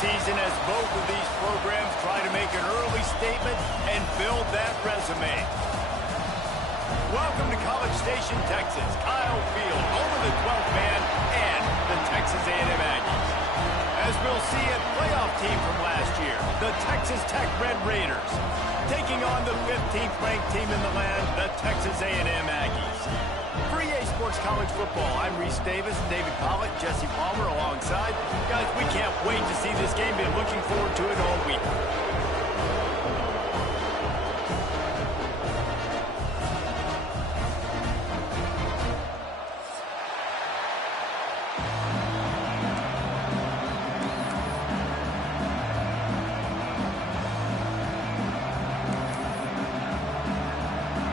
season as both of these programs try to make an early statement and build that resume. Welcome to College Station, Texas. Kyle Field, home of the 12th man and the Texas A&M Aggies. As we'll see, a playoff team from last year, the Texas Tech Red Raiders, taking on the 15th ranked team in the land, the Texas A&M Aggies. For EA Sports College Football, I'm Reese Davis, David Pollock, Jesse Palmer alongside. Guys, we can't wait to see this game. Been looking forward to it all week.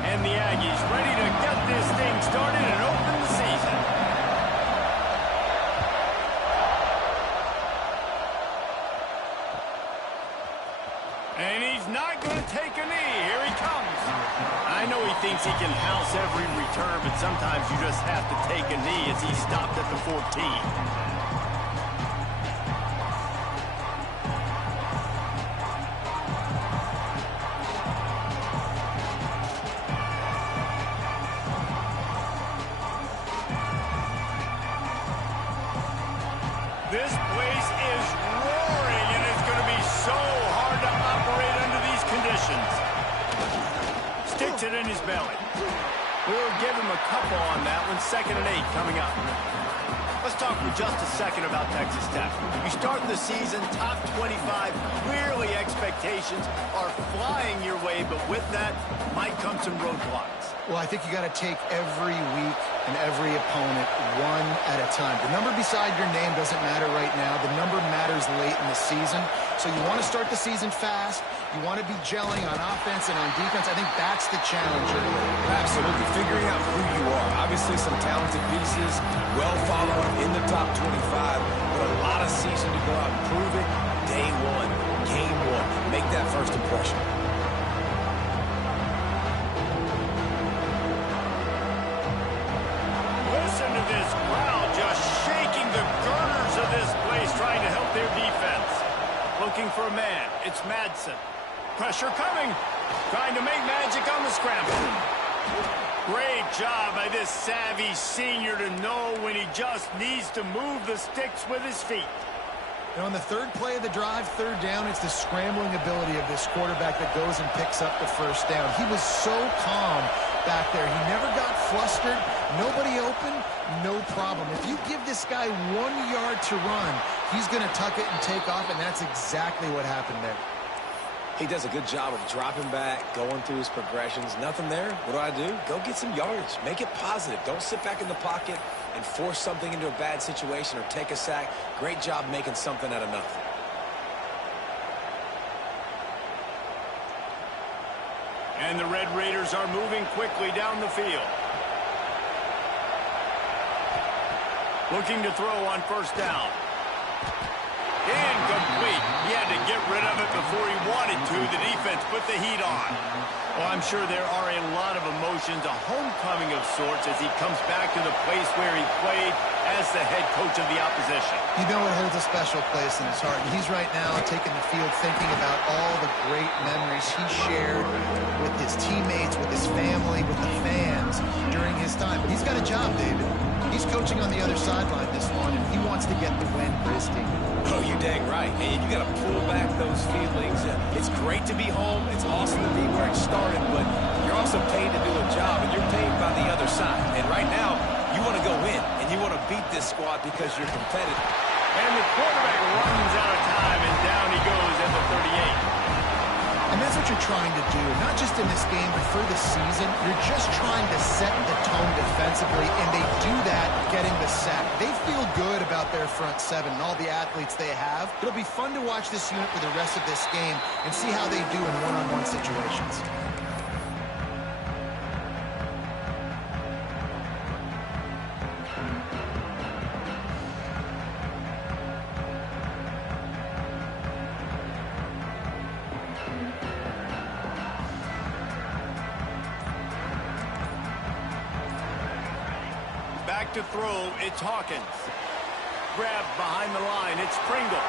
And the Aggies ready to get this thing started and open the season. And he's not going to take a knee. Here he comes. I know he thinks he can house every return, but sometimes you just have to take a knee as he stopped at the 14. This place is roaring, and it's going to be so hard to operate under these conditions. Sticks it in his belly. We'll give him a couple on that one. 2nd and 8 coming up. Let's talk for just a second about Texas Tech. You start the season top 25. Clearly expectations are flying your way, but with that might come some roadblocks. Well, I think you got to take every week and every opponent one at a time. The number beside your name doesn't matter right now. The number matters late in the season. So you want to start the season fast. You want to be gelling on offense and on defense. I think that's the challenge early. Absolutely. Figuring out who you are. Obviously some talented pieces, well followed in the top 25, but a lot of season to go out and prove it. Day one, game one. Make that first impression. Listen to this crowd just shaking the girders of this place, trying to help their defense. Looking for a man. It's Madsen. Pressure coming. Trying to make magic on the scramble. Great job by this savvy senior to know when he just needs to move the sticks with his feet. And on the third play of the drive, 3rd down, it's the scrambling ability of this quarterback that goes and picks up the 1st down. He was so calm back there. He never got flustered. Nobody open, no problem. If you give this guy 1 yard to run, he's going to tuck it and take off, and that's exactly what happened there. He does a good job of dropping back, going through his progressions. Nothing there. What do? Go get some yardage. Make it positive. Don't sit back in the pocket and force something into a bad situation or take a sack. Great job making something out of nothing. And the Red Raiders are moving quickly down the field. Looking to throw on 1st down. Incomplete. He had to get rid of it before he wanted to. The defense put the heat on. Well, I'm sure there are a lot of emotions, a homecoming of sorts as he comes back to the place where he played as the head coach of the opposition. You know it holds a special place in his heart. And he's right now taking the field thinking about all the great memories he shared with his teammates, with his family, with the fans during his time. But he's got a job, David. He's coaching on the other sideline this one, and he wants to get the win for his team. Oh, you dang right. And you got to pull back those feelings. It's great to be home. It's awesome to be where it started, but you're also paid to do a job, and you're paid by the other side. And right now, you want to go in, and you want to beat this squad because you're competitive. And the quarterback runs out of time, and down he goes at the 38. And that's what you're trying to do, not just in this game, but for the season. You're just trying to set the tone defensively, and they do that getting the sack. They feel good about their front 7 and all the athletes they have. It'll be fun to watch this unit for the rest of this game and see how they do in one-on-one situations. Back to throw, it's Hawkins. Grabbed behind the line, it's Pringle.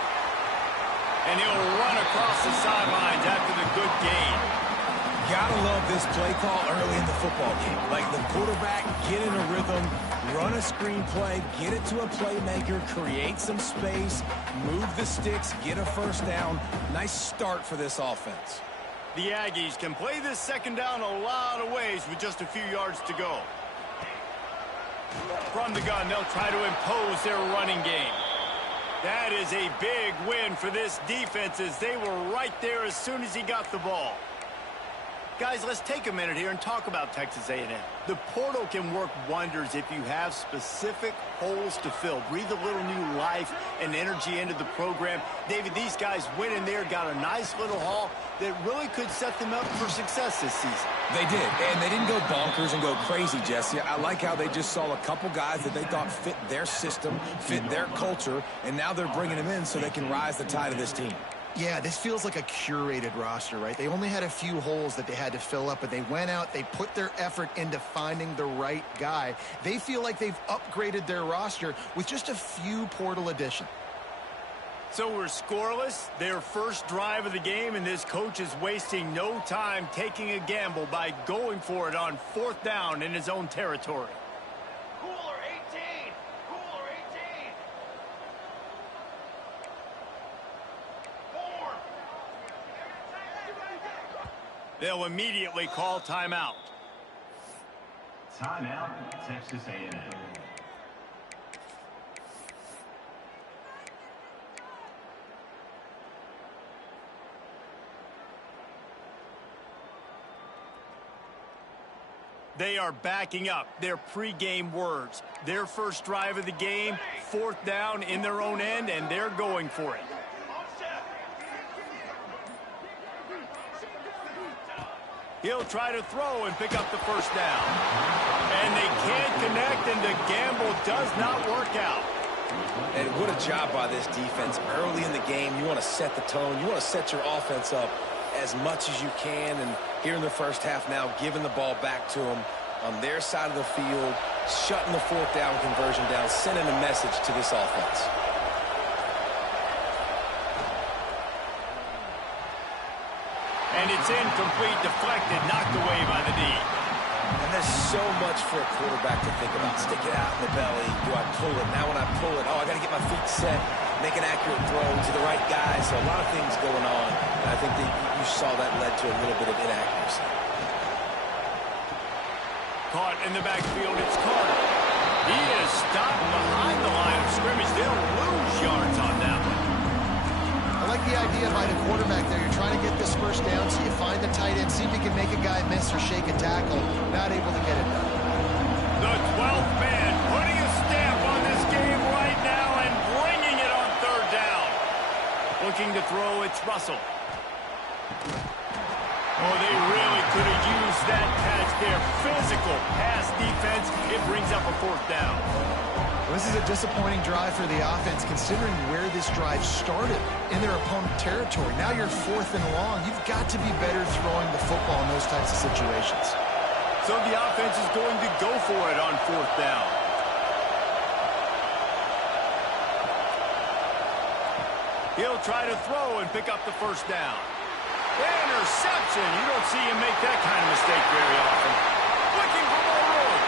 And he'll run across the sidelines after the good gain. Gotta love this play call early in the football game. Like the quarterback, get in a rhythm, run a screen play, get it to a playmaker, create some space, move the sticks, get a first down. Nice start for this offense. The Aggies can play this second down a lot of ways with just a few yards to go. From the gun, they'll try to impose their running game. That is a big win for this defense as they were right there as soon as he got the ball. Guys, let's take a minute here and talk about Texas A&M. The portal can work wonders if you have specific holes to fill. Breathe a little new life and energy into the program. David, these guys went in there, got a nice little haul that really could set them up for success this season. They did, and they didn't go bonkers and go crazy, Jesse. I like how they just saw a couple guys that they thought fit their system, fit their culture, and now they're bringing them in so they can rise the tide of this team. Yeah, this feels like a curated roster, right? They only had a few holes that they had to fill up, but they went out, they put their effort into finding the right guy. They feel like they've upgraded their roster with just a few portal additions. So we're scoreless, their first drive of the game, and this coach is wasting no time taking a gamble by going for it on 4th down in his own territory. Cooler 18! Cooler 18! They'll immediately call timeout. Timeout, Texas A&M. They are backing up their pregame words. Their first drive of the game, 4th down in their own end, and they're going for it. He'll try to throw and pick up the first down. And they can't connect, and the gamble does not work out. And what a job by this defense. Early in the game, you want to set the tone. You want to set your offense up as much as you can. And here in the first half now, giving the ball back to them on their side of the field, shutting the 4th down conversion down, sending a message to this offense. And it's incomplete, deflected, knocked away by the D. And there's so much for a quarterback to think about. Stick it out in the belly. Do I pull it? Now when I pull it, I got to get my feet set, make an accurate throw to the right guy. So a lot of things going on. And I think that you saw that led to a little bit of inaccuracy. Caught in the backfield, it's Carter. He is stopped behind the line of scrimmage. They'll lose yards on that one. I like the idea by the quarterback there. You're trying to get this first down, so you find the tight end, see if you can make a guy miss or shake a tackle. Not able to get it done. The 12th man putting a stamp on this game right now and bringing it on 3rd down. Looking to throw, it's Russell. Oh, they really could have used that catch there. Physical pass defense. It brings up a 4th down. Well, this is a disappointing drive for the offense, considering where this drive started in their opponent territory. Now you're 4th and long. You've got to be better throwing the football in those types of situations. So the offense is going to go for it on 4th down. He'll try to throw and pick up the first down. Interception. You don't see him make that kind of mistake very often. Looking for more room.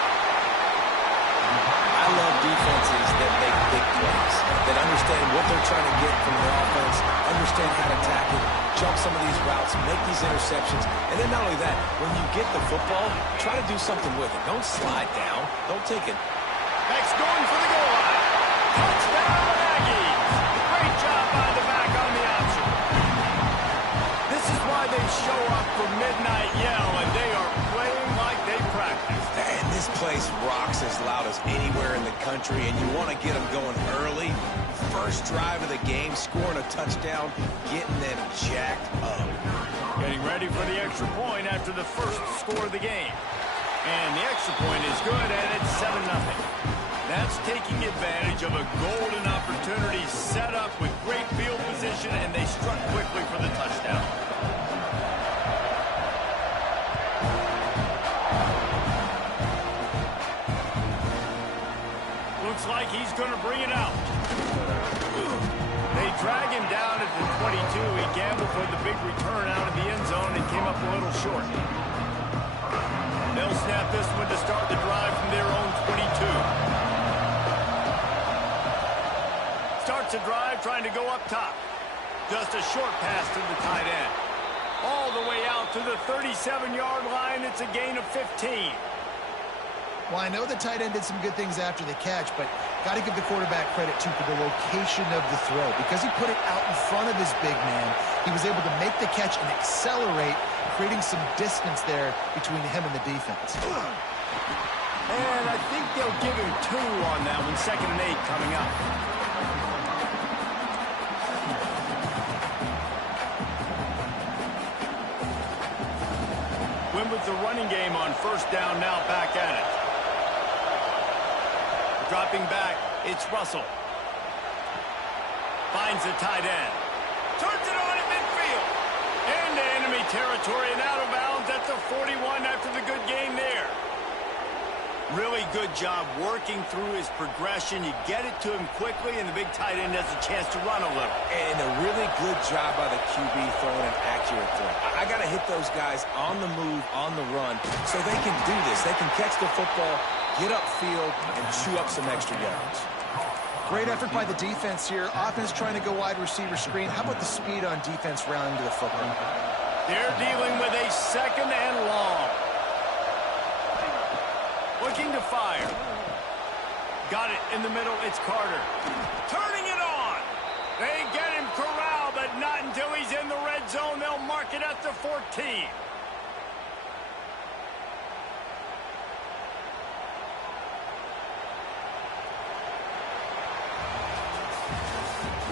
I love defenses that make big plays, that understand what they're trying to get from their offense, understand how to attack it, jump some of these routes, make these interceptions. And then not only that, when you get the football, try to do something with it. Don't slide down. Don't take it. Next going for the goal line. Touchdown, Aggies. Great job by the back on the option. This is why they show up for midnight yell, and they are playing like they practiced. And this place rocks as loud as anywhere in the country, and you want to get them going early. First drive of the game, scoring a touchdown, getting them jacked up. Getting ready for the extra point after the first score of the game. And the extra point is good, and it's 7-0. That's taking advantage of a golden opportunity set up with great field position, and they struck quickly for the touchdown. Looks like he's going to bring it out. They drag him down at the 22. for the big return out of the end zone and came up a little short. They'll snap this one to start the drive from their own 22. Starts the drive trying to go up top. Just a short pass to the tight end. All the way out to the 37-yard line. It's a gain of 15. Well, I know the tight end did some good things after the catch, but got to give the quarterback credit, too, for the location of the throw. Because he put it out in front of his big man, he was able to make the catch and accelerate, creating some distance there between him and the defense. And I think they'll give him 2 on that one. 2nd and 8 coming up. Win with the running game on 1st down, now back at it. Dropping back, it's Russell. Finds the tight end. Turns it on at midfield. Into enemy territory and out of bounds at the 41 after the good game there. Really good job working through his progression. You get it to him quickly, and the big tight end has a chance to run a little. And a really good job by the QB throwing an accurate throw. I got to hit those guys on the move, on the run, so they can do this. They can catch the football, get upfield, and chew up some extra yards. Great effort by the defense here. Offense trying to go wide receiver screen. How about the speed on defense rounding to the football? They're dealing with a 2nd and long. Looking to fire. Got it in the middle. It's Carter. Turning it on. They get him corralled, but not until he's in the red zone. They'll mark it at the 14.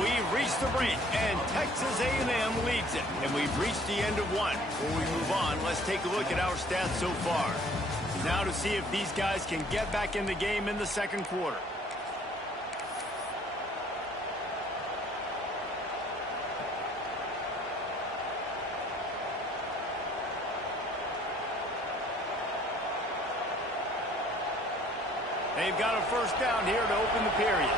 We've reached the break, and Texas A&M leads it. And we've reached the end of one. Before we move on, let's take a look at our stats so far. Now to see if these guys can get back in the game in the 2nd quarter. They've got a 1st down here to open the period.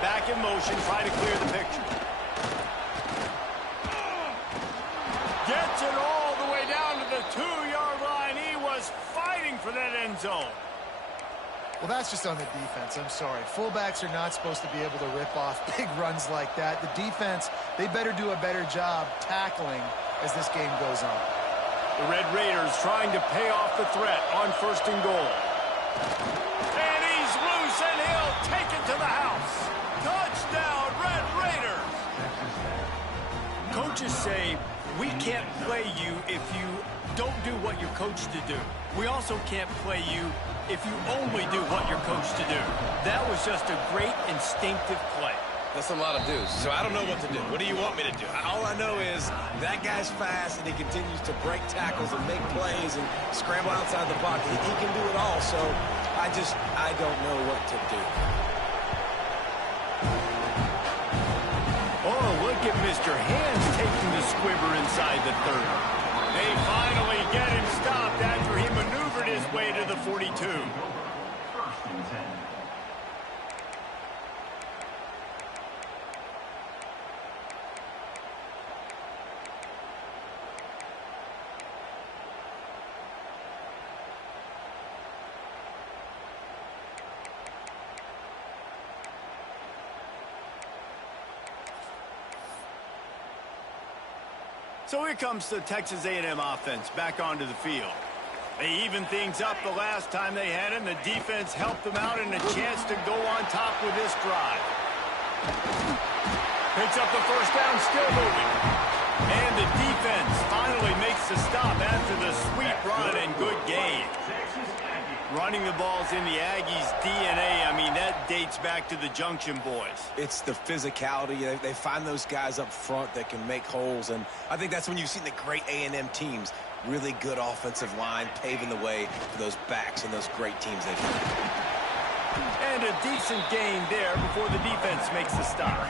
Back in motion, try to clear the picture. Gets it all the way down to the 2-yard line. He was fighting for that end zone. Well, that's just on the defense. I'm sorry. Fullbacks are not supposed to be able to rip off big runs like that. The defense, they better do a better job tackling as this game goes on. The Red Raiders trying to pay off the threat on 1st and goal. And he's loose, and he'll take it to the house. Touchdown, Red Raiders. Coaches say, we can't play you if you don't do what you're coached to do. We also can't play you if you only do what you're coached to do. That was just a great instinctive play. That's a lot of do's, so I don't know what to do. What do you want me to do? All I know is that guy's fast, and he continues to break tackles and make plays and scramble outside the pocket. He can do it all, so I don't know what to do. Oh, look at Mr. Hands taking the squibber inside the 30. They finally get him stopped after he maneuvered his way to the 42. 1st and 10. So here comes the Texas A&M offense back onto the field. They evened things up the last time they had it, and the defense helped them out and a chance to go on top with this drive. Picks up the 1st down, still moving. And the defense finally makes the stop after the sweep run and good game. Running the ball's in the Aggies' DNA. I mean, that dates back to the Junction boys. It's the physicality. They find those guys up front that can make holes, and I think that's when you've seen the great A&M teams. Really good offensive line, paving the way for those backs and those great teams they've had. And a decent gain there before the defense makes the stop.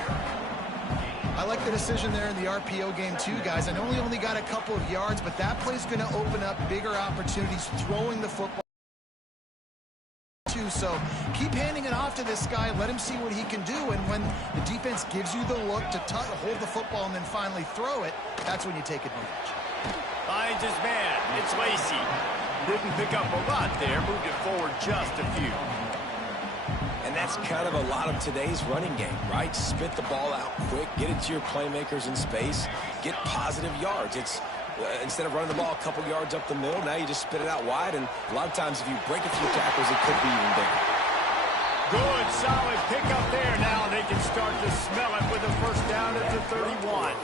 I like the decision there in the RPO game too, guys. I know he only got a couple of yards, but that play's going to open up bigger opportunities throwing the football. do. So keep handing it off to this guy. Let him see what he can do. And when the defense gives you the look to hold the football and then finally throw it, that's when you take advantage. Finds his man. It's Lacy. Didn't pick up a lot there. Moved it forward just a few. And that's kind of a lot of today's running game, right? Spit the ball out quick, get it to your playmakers in space, get positive yards. It's instead of running the ball a couple yards up the middle, now you just spit it out wide, and a lot of times if you break a few tackles, it could be even bigger. Good, solid pickup there. Now they can start to smell it with a first down at the 31.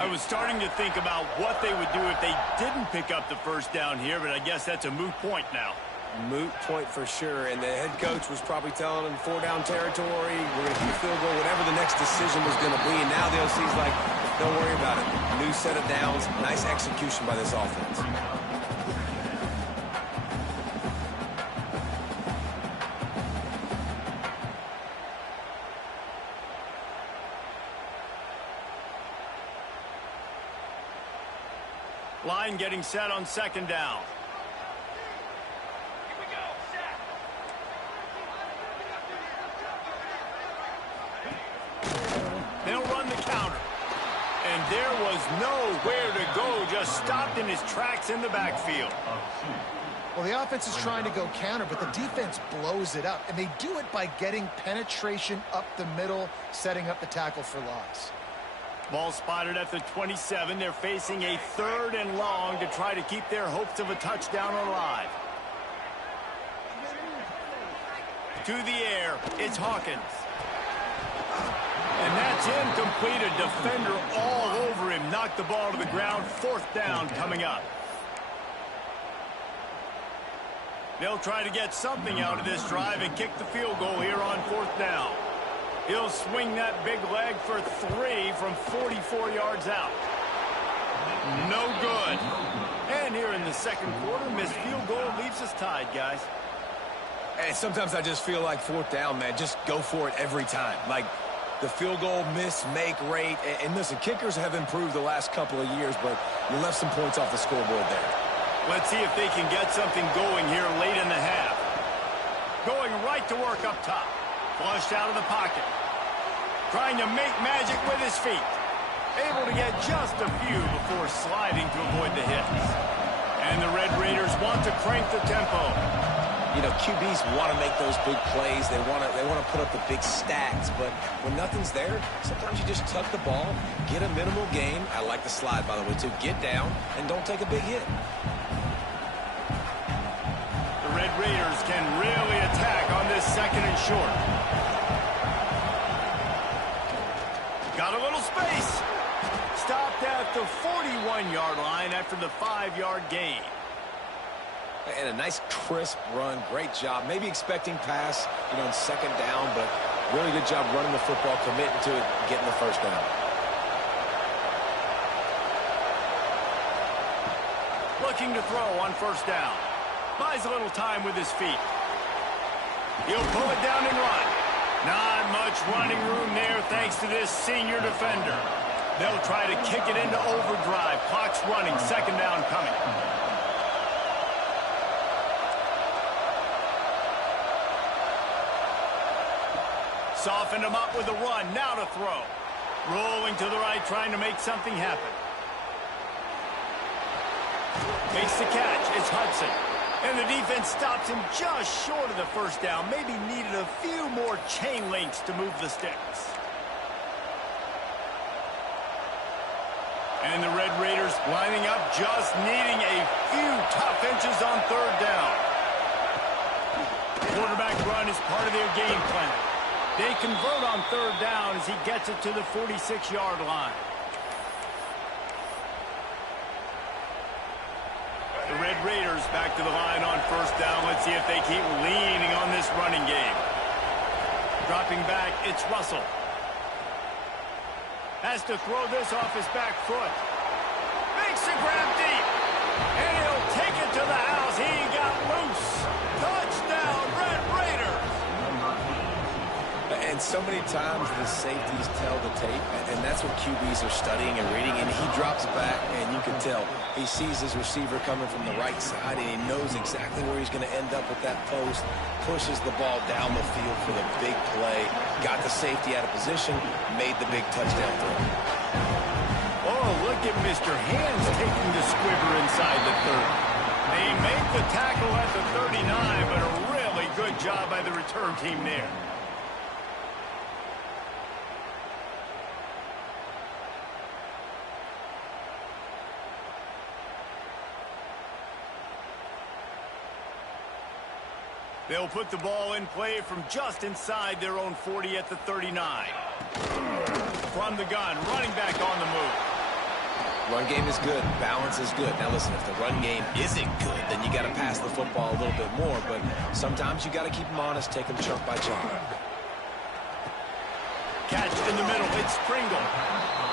I was starting to think about what they would do if they didn't pick up the first down here, but I guess that's a moot point now. Moot point for sure, and the head coach was probably telling them 4-down territory, we're going to keep field goal, whatever the next decision was going to be, and now the OC's like, don't worry about it. New set of downs, nice execution by this offense. Line getting set on second down. They'll run the counter. And there was nowhere to go, just stopped in his tracks in the backfield. Well, the offense is trying to go counter, but the defense blows it up. And they do it by getting penetration up the middle, setting up the tackle for loss. Ball spotted at the 27. They're facing a 3rd and long to try to keep their hopes of a touchdown alive. To the air, it's Hawkins. And that's incomplete. A defender all over him. Knocked the ball to the ground. 4th down coming up. They'll try to get something out of this drive and kick the field goal here on 4th down. He'll swing that big leg for 3 from 44 yards out. No good. And here in the second quarter, missed field goal leaves us tied, guys. And sometimes I just feel like 4th down, man, just go for it every time. Like, the field goal miss-make rate. And listen, kickers have improved the last couple of years, but you left some points off the scoreboard there. Let's see if they can get something going here late in the half. Going right to work up top. Flushed out of the pocket. Trying to make magic with his feet. Able to get just a few before sliding to avoid the hits. And the Red Raiders want to crank the tempo. You know, QBs want to make those big plays. They want to put up the big stats. But when nothing's there, sometimes you just tuck the ball, get a minimal gain. I like the slide, by the way, too. Get down and don't take a big hit. The Red Raiders can really attack on this 2nd and short. Got a little space. Stopped at the 41-yard line after the 5-yard gain. And a nice crisp run. Great job. Maybe expecting pass, you know, on 2nd down, but really good job running the football, committing to it, getting the 1st down. Looking to throw on 1st down. Buys a little time with his feet. He'll pull it down and run. Not much running room there thanks to this senior defender. They'll try to kick it into overdrive. Clock's running. 2nd down coming. Softened him up with a run. Now to throw. Rolling to the right, trying to make something happen. Makes the catch. It's Hudson. And the defense stops him just short of the 1st down. Maybe needed a few more chain links to move the sticks. And the Red Raiders lining up, just needing a few tough inches on 3rd down. Quarterback run is part of their game plan. They convert on 3rd down as he gets it to the 46-yard line. The Red Raiders back to the line on 1st down. Let's see if they keep leaning on this running game. Dropping back, it's Russell. Has to throw this off his back foot. Makes the grab deep. And he'll take it to the house. He got loose. Touchdown, Red Raiders. And and so many times the safeties tell the tape, and that's what QBs are studying and reading, and he drops back, and you can tell he sees his receiver coming from the right side, and he knows exactly where he's going to end up with that post, pushes the ball down the field for the big play, got the safety out of position, made the big touchdown throw. Oh, look at Mr. Hands taking the squibber inside the 30. They make the tackle at the 39, but a really good job by the return team there. They'll put the ball in play from just inside their own 40 at the 39. From the gun, running back on the move. Run game is good. Balance is good. Now listen, if the run game isn't good, then you got to pass the football a little bit more. But sometimes you got to keep them honest, take them chunk by chunk. Catch in the middle. It's Pringle.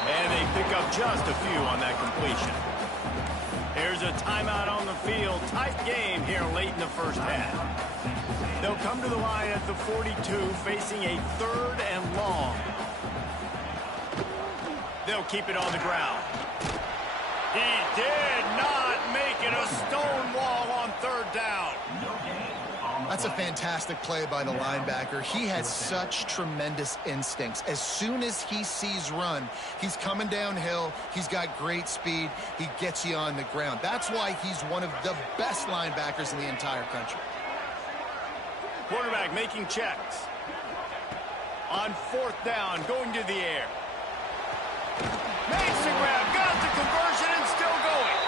And they pick up just a few on that completion. Here's a timeout on the field. Tight game here late in the first half. They'll come to the line at the 42, facing a 3rd and long. They'll keep it on the ground. He did not make it a stone wall on 3rd down. That's a fantastic play by the linebacker. He has such tremendous instincts. As soon as he sees run, he's coming downhill. He's got great speed. He gets you on the ground. That's why he's one of the best linebackers in the entire country. Quarterback making checks. On 4th down, going to the air. Makes the grab, got the conversion, and still going.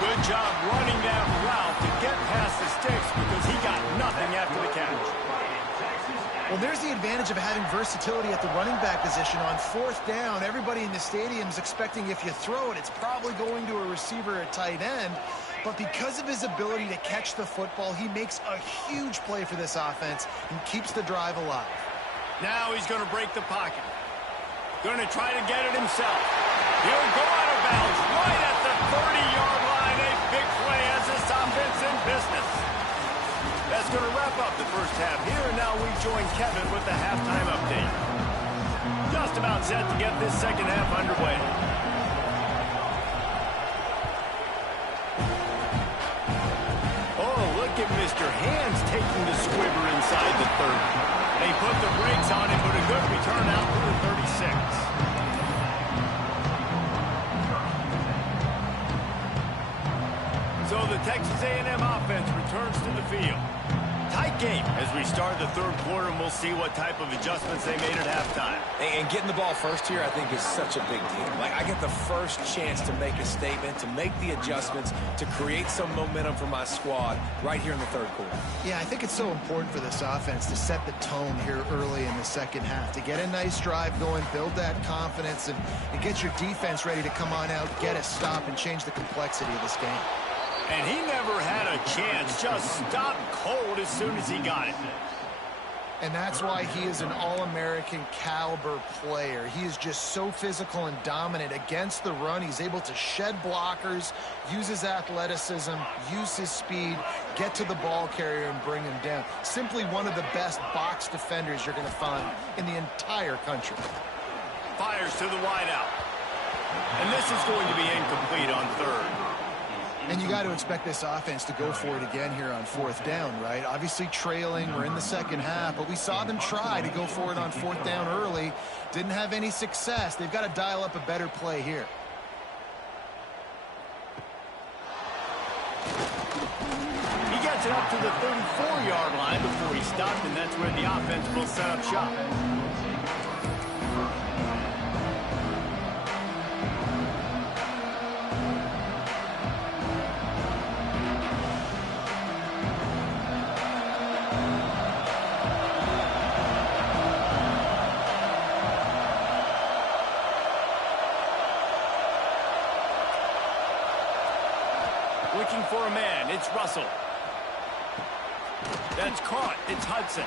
Good job running that route to get past the sticks because he got nothing after the catch. Well, there's the advantage of having versatility at the running back position. On 4th down, everybody in the stadium is expecting if you throw it, it's probably going to a receiver at tight end. But because of his ability to catch the football, he makes a huge play for this offense and keeps the drive alive. Now he's going to break the pocket. Going to try to get it himself. He'll go out of bounds right at the 30-yard line. A big play as this offense in business. That's going to wrap up the first half here. And now we join Kevin with the halftime update. Just about set to get this second half underway. Oh, look at Mr. Hands taking the squibber inside the 30. They put the brakes on him, but a good return out to the 36. So the Texas A&M offense returns to the field. Tight game as we start the 3rd quarter, and we'll see what type of adjustments they made at halftime. And getting the ball first here, I think, is such a big deal. Like, I get the first chance to make a statement, to make the adjustments, to create some momentum for my squad right here in the 3rd quarter. Yeah, I think it's so important for this offense to set the tone here early in the second half, to get a nice drive going, build that confidence, and get your defense ready to come on out, get a stop, and change the complexity of this game. And he never had a chance, just stopped cold as soon as he got it. And that's why he is an All-American caliber player. He is just so physical and dominant against the run. He's able to shed blockers, use his athleticism, use his speed, get to the ball carrier and bring him down. Simply one of the best box defenders you're going to find in the entire country. Fires to the wideout. And this is going to be incomplete on 3rd. And you got to expect this offense to go for it again here on 4th down, right? Obviously trailing, we're in the second half, but we saw them try to go for it on 4th down early. Didn't have any success. They've got to dial up a better play here. He gets it up to the 34-yard line before he stopped, and that's where the offense will set up shop. Looking for a man, it's Russell. That's caught, it's Hudson.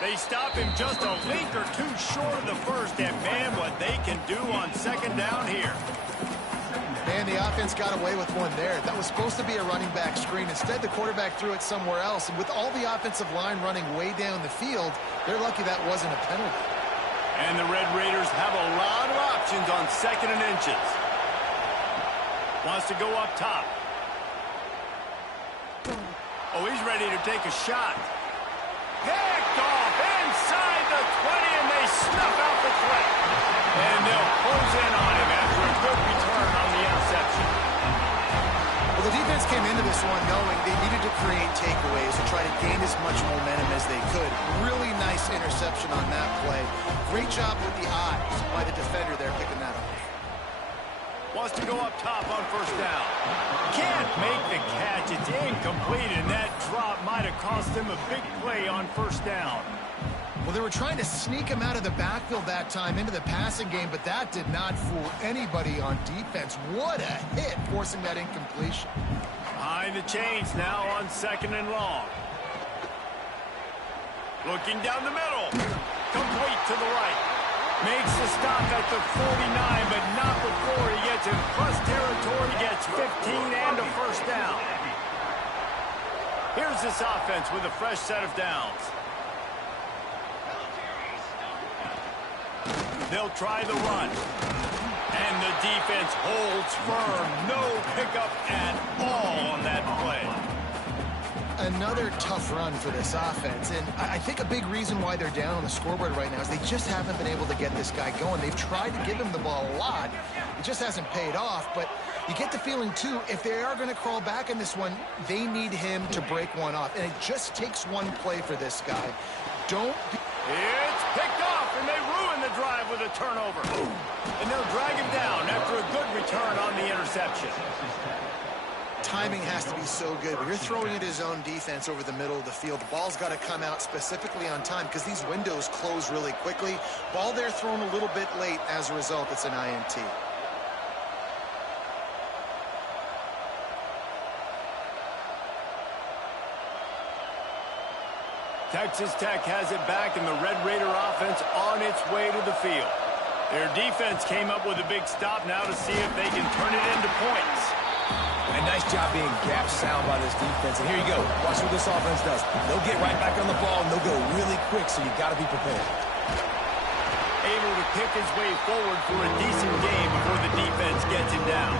They stop him just a link or two short of the first, and man, what they can do on 2nd down here. Man, the offense got away with one there. That was supposed to be a running back screen. Instead, the quarterback threw it somewhere else, and with all the offensive line running way down the field, they're lucky that wasn't a penalty. And the Red Raiders have a lot of options on 2nd and inches. Wants to go up top. Oh, he's ready to take a shot. Picked off inside the 20, and they snuff out the threat. And they'll close in on him after a good return on the interception. Well, the defense came into this one knowing they needed to create takeaways to try to gain as much momentum as they could. Really nice interception on that play. Great job with the eyes by the defender there picking that up. Wants to go up top on 1st down. Can't make the catch. It's incomplete, and that drop might have cost him a big play on 1st down. Well, they were trying to sneak him out of the backfield that time into the passing game, but that did not fool anybody on defense. What a hit, forcing that incompletion. Behind the chains now on 2nd and long. Looking down the middle. Complete to the right. Makes the stop at the 49, but not before he gets in plus territory, gets 15 and a 1st down. Here's this offense with a fresh set of downs. They'll try the run. And the defense holds firm. No pickup at all on that play. Another tough run for this offense, and I think a big reason why they're down on the scoreboard right now is they just haven't been able to get this guy going. They've tried to give him the ball a lot. It just hasn't paid off, but you get the feeling, too, if they are going to crawl back in this one, they need him to break one off, and it just takes one play for this guy. It's picked off, and they ruin the drive with a turnover. And they'll drag him down after a good return on the interception. Timing has to be so good. When you're throwing at his own defense over the middle of the field, the ball's got to come out specifically on time because these windows close really quickly. Ball there thrown a little bit late. As a result, it's an INT. Texas Tech has it back, and the Red Raider offense on its way to the field. Their defense came up with a big stop now to see if they can turn it into points. A nice job being gap sound by this defense. And here you go. Watch what this offense does. They'll get right back on the ball, and they'll go really quick, so you got to be prepared. Able to pick his way forward for a decent game before the defense gets him down.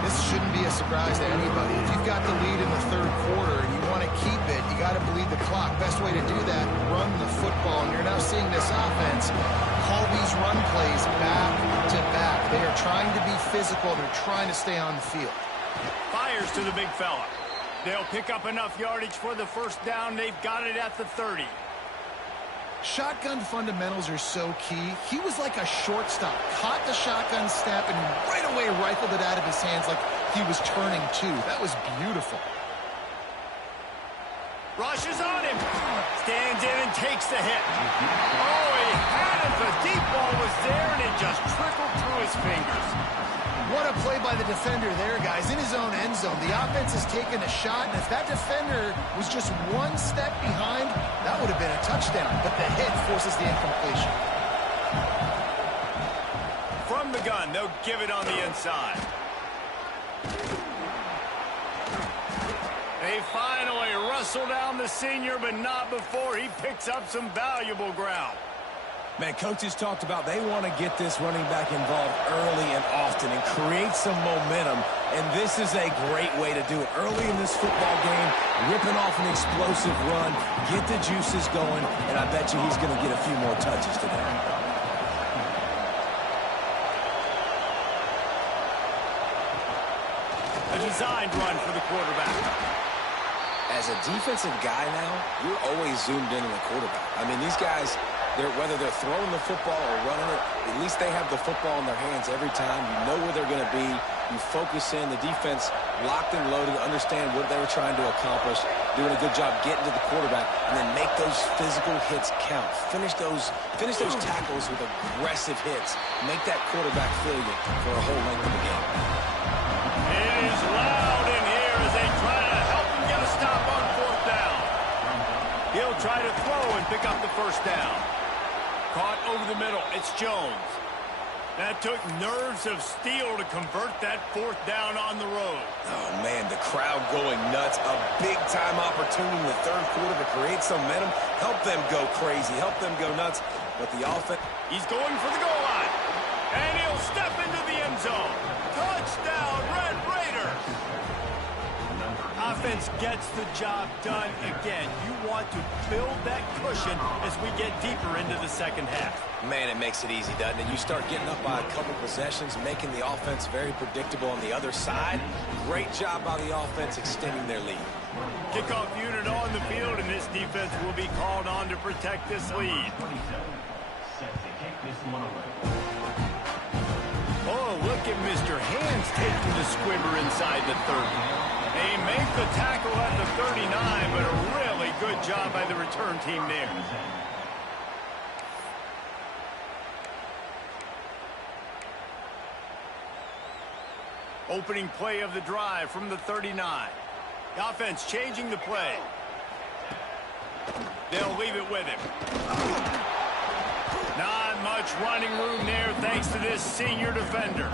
This shouldn't be a surprise to anybody. If you've got the lead in the 3rd quarter and you want to keep it, you got to bleed the clock. Best way to do that, run the football. And you're now seeing this offense call these run plays back to back. They are trying to be physical. They're trying to stay on the field. Fires to the big fella. They'll pick up enough yardage for the 1st down. They've got it at the 30. Shotgun fundamentals are so key. He was like a shortstop. Caught the shotgun snap and right away rifled it out of his hands like he was turning too. That was beautiful. Rushes on him. Stands in and takes the hit. Oh, he had it. The deep ball was there, and it just trickled through his fingers. What a play by the defender there, guys. In his own end zone. The offense has taken a shot, and if that defender was just one step behind, that would have been a touchdown. But the hit forces the incompletion. From the gun, they'll give it on the inside. They finally wrestle down the senior, but not before he picks up some valuable ground. Man, coaches talked about they want to get this running back involved early and often and create some momentum, and this is a great way to do it. Early in this football game, ripping off an explosive run, get the juices going, and I bet you he's going to get a few more touches today. A designed run for the quarterback. As a defensive guy now, you're always zoomed in on the quarterback. I mean, these guys, whether they're throwing the football or running it, at least they have the football in their hands every time. You know where they're going to be. You focus in. The defense locked and loaded, understand what they were trying to accomplish, doing a good job getting to the quarterback, and then make those physical hits count. Finish those tackles with aggressive hits. Make that quarterback feel you for a whole length of the game. It is loud in here as they try to help him get a stop on 4th down. He'll try to throw and pick up the 1st down. Caught over the middle. It's Jones. That took nerves of steel to convert that 4th down on the road. Oh, man, the crowd going nuts. A big-time opportunity in the 3rd quarter to create some momentum. Help them go crazy. Help them go nuts. But the offense... He's going for the goal line. And he'll step into the end zone. Touchdown, Red Raiders. Offense gets the job done again. You want to build that cushion as we get deeper into the 2nd half. Man, it makes it easy, doesn't it? You start getting up by a couple possessions, making the offense very predictable on the other side. Great job by the offense extending their lead. Kickoff unit on the field, and this defense will be called on to protect this lead. Oh, look at Mr. Hands taking the squibber inside the 30. They make the tackle at the 39, but a really good job by the return team there. Opening play of the drive from the 39. The offense changing the play. They'll leave it with him. Not much running room there thanks to this senior defender.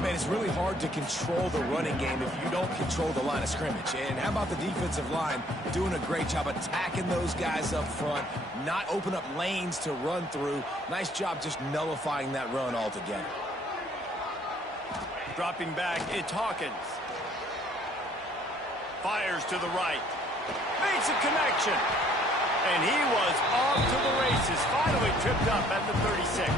Man, it's really hard to control the running game if you don't control the line of scrimmage. And how about the defensive line doing a great job attacking those guys up front, not open up lanes to run through. Nice job just nullifying that run altogether. Dropping back, it's Hawkins. Fires to the right. Makes a connection. And he was off to the races. Finally tripped up at the 36.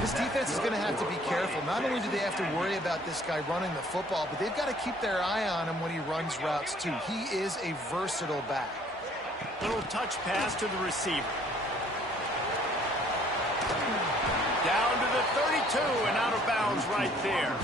This defense is going to have to be careful. Not only do they have to worry about this guy running the football, but they've got to keep their eye on him when he runs routes, too. He is a versatile back. Little touch pass to the receiver. Down to the 32 and out of bounds right there.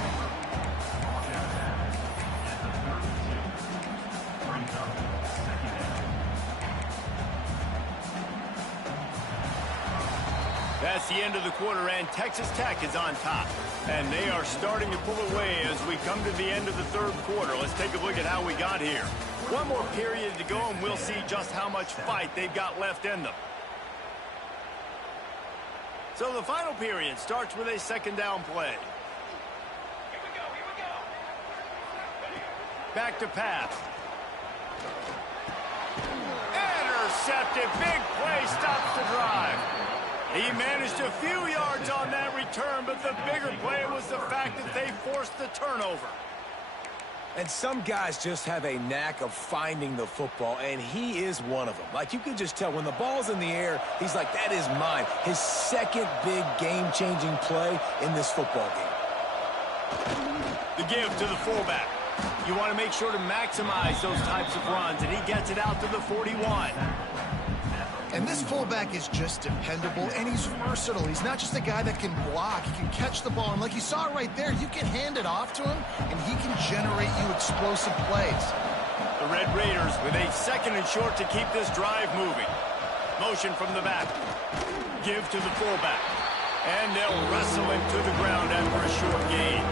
That's the end of the quarter, and Texas Tech is on top. And they are starting to pull away as we come to the end of the 3rd quarter. Let's take a look at how we got here. One more period to go, and we'll see just how much fight they've got left in them. So the final period starts with a 2nd down play. Back to pass. Intercepted. Big play stops the drive. He managed a few yards on that return, but the bigger play was the fact that they forced the turnover. And some guys just have a knack of finding the football, and he is one of them. Like, you can just tell when the ball's in the air, he's like, that is mine. His 2nd big game-changing play in this football game. The give to the fullback. You want to make sure to maximize those types of runs, and he gets it out to the 41. And this fullback is just dependable, and he's versatile. He's not just a guy that can block. He can catch the ball, and like you saw right there, you can hand it off to him, and he can generate you explosive plays. The Red Raiders with a 2nd and short to keep this drive moving. Motion from the back. Give to the fullback. And they'll wrestle him to the ground after a short gain.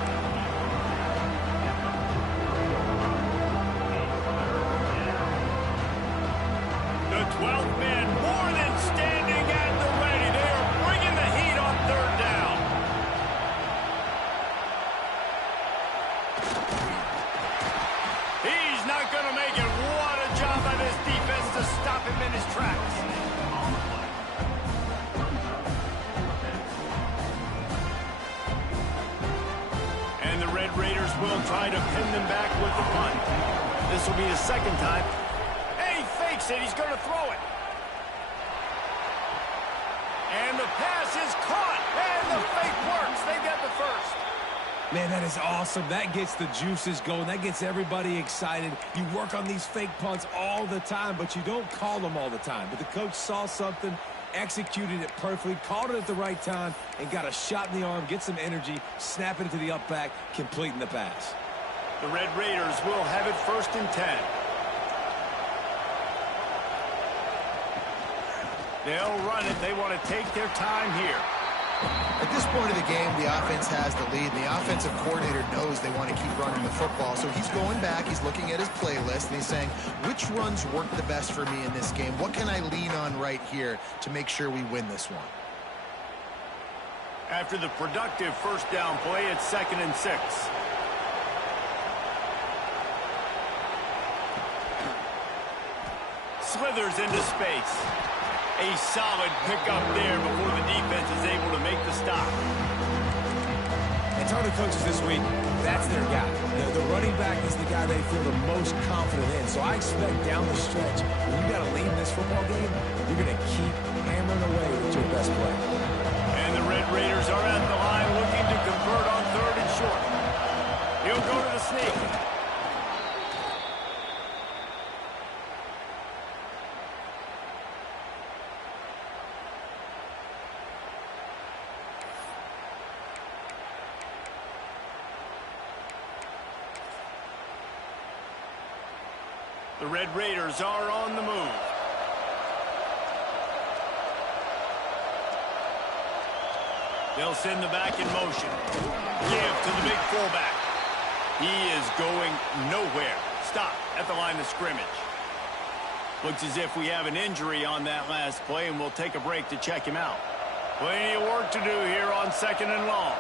The 12th man more than standing at the ready. They are bringing the heat on 3rd down. He's not going to make it. What a job by this defense to stop him in his tracks. And the Red Raiders will try to pin them back with the punt. This will be his 2nd time. Said he's going to throw it. And the pass is caught. And the fake works. They get the 1st. Man, that is awesome. That gets the juices going. That gets everybody excited. You work on these fake punts all the time, but you don't call them all the time. But the coach saw something, executed it perfectly, called it at the right time, and got a shot in the arm, get some energy, snap it into the up back, completing the pass. The Red Raiders will have it 1st and 10. They'll run it. They want to take their time here. At this point of the game, the offense has the lead. The offensive coordinator knows they want to keep running the football. So he's going back. He's looking at his playlist, and he's saying, which runs work the best for me in this game? What can I lean on right here to make sure we win this one? After the productive first down play, it's 2nd and 6. Slithers into space. A solid pickup there before the defense is able to make the stop. And talking to coaches this week, that's their guy. The running back is the guy they feel the most confident in. So I expect down the stretch, when you got to lead in this football game, you're going to keep hammering away with your best play. And the Red Raiders are at the line looking to convert on 3rd and short. He'll go to the sneak. The Red Raiders are on the move. They'll send the back in motion. Give to the big fullback. He is going nowhere. Stop at the line of scrimmage. Looks as if we have an injury on that last play, and we'll take a break to check him out. Plenty of work to do here on 2nd and long.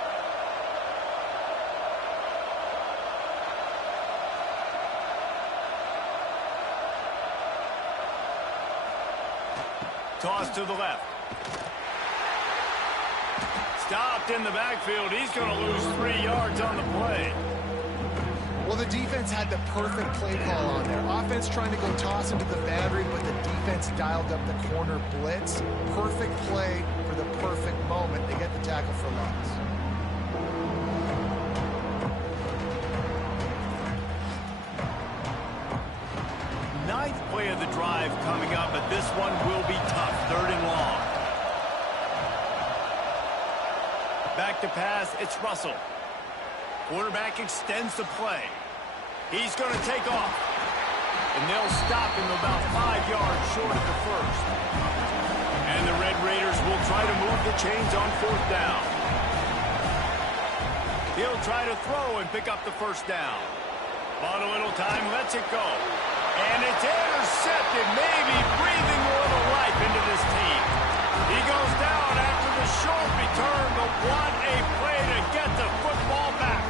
Toss to the left. Stopped in the backfield. He's going to lose 3 yards on the play. Well, the defense had the perfect play call on there. Offense trying to go toss into the boundary, but the defense dialed up the corner blitz. Perfect play for the perfect moment. They get the tackle for loss. Ninth play of the drive coming up, but this one will be tough. 3rd and long. Back to pass, it's Russell. Quarterback extends the play. He's going to take off. And they'll stop him about 5 yards short of the first. And the Red Raiders will try to move the chains on 4th down. He'll try to throw and pick up the first down. Bought a little time, lets it go. And it's intercepted, maybe breathing a little life into this team. He goes down after the short return, but what a play to get the football back.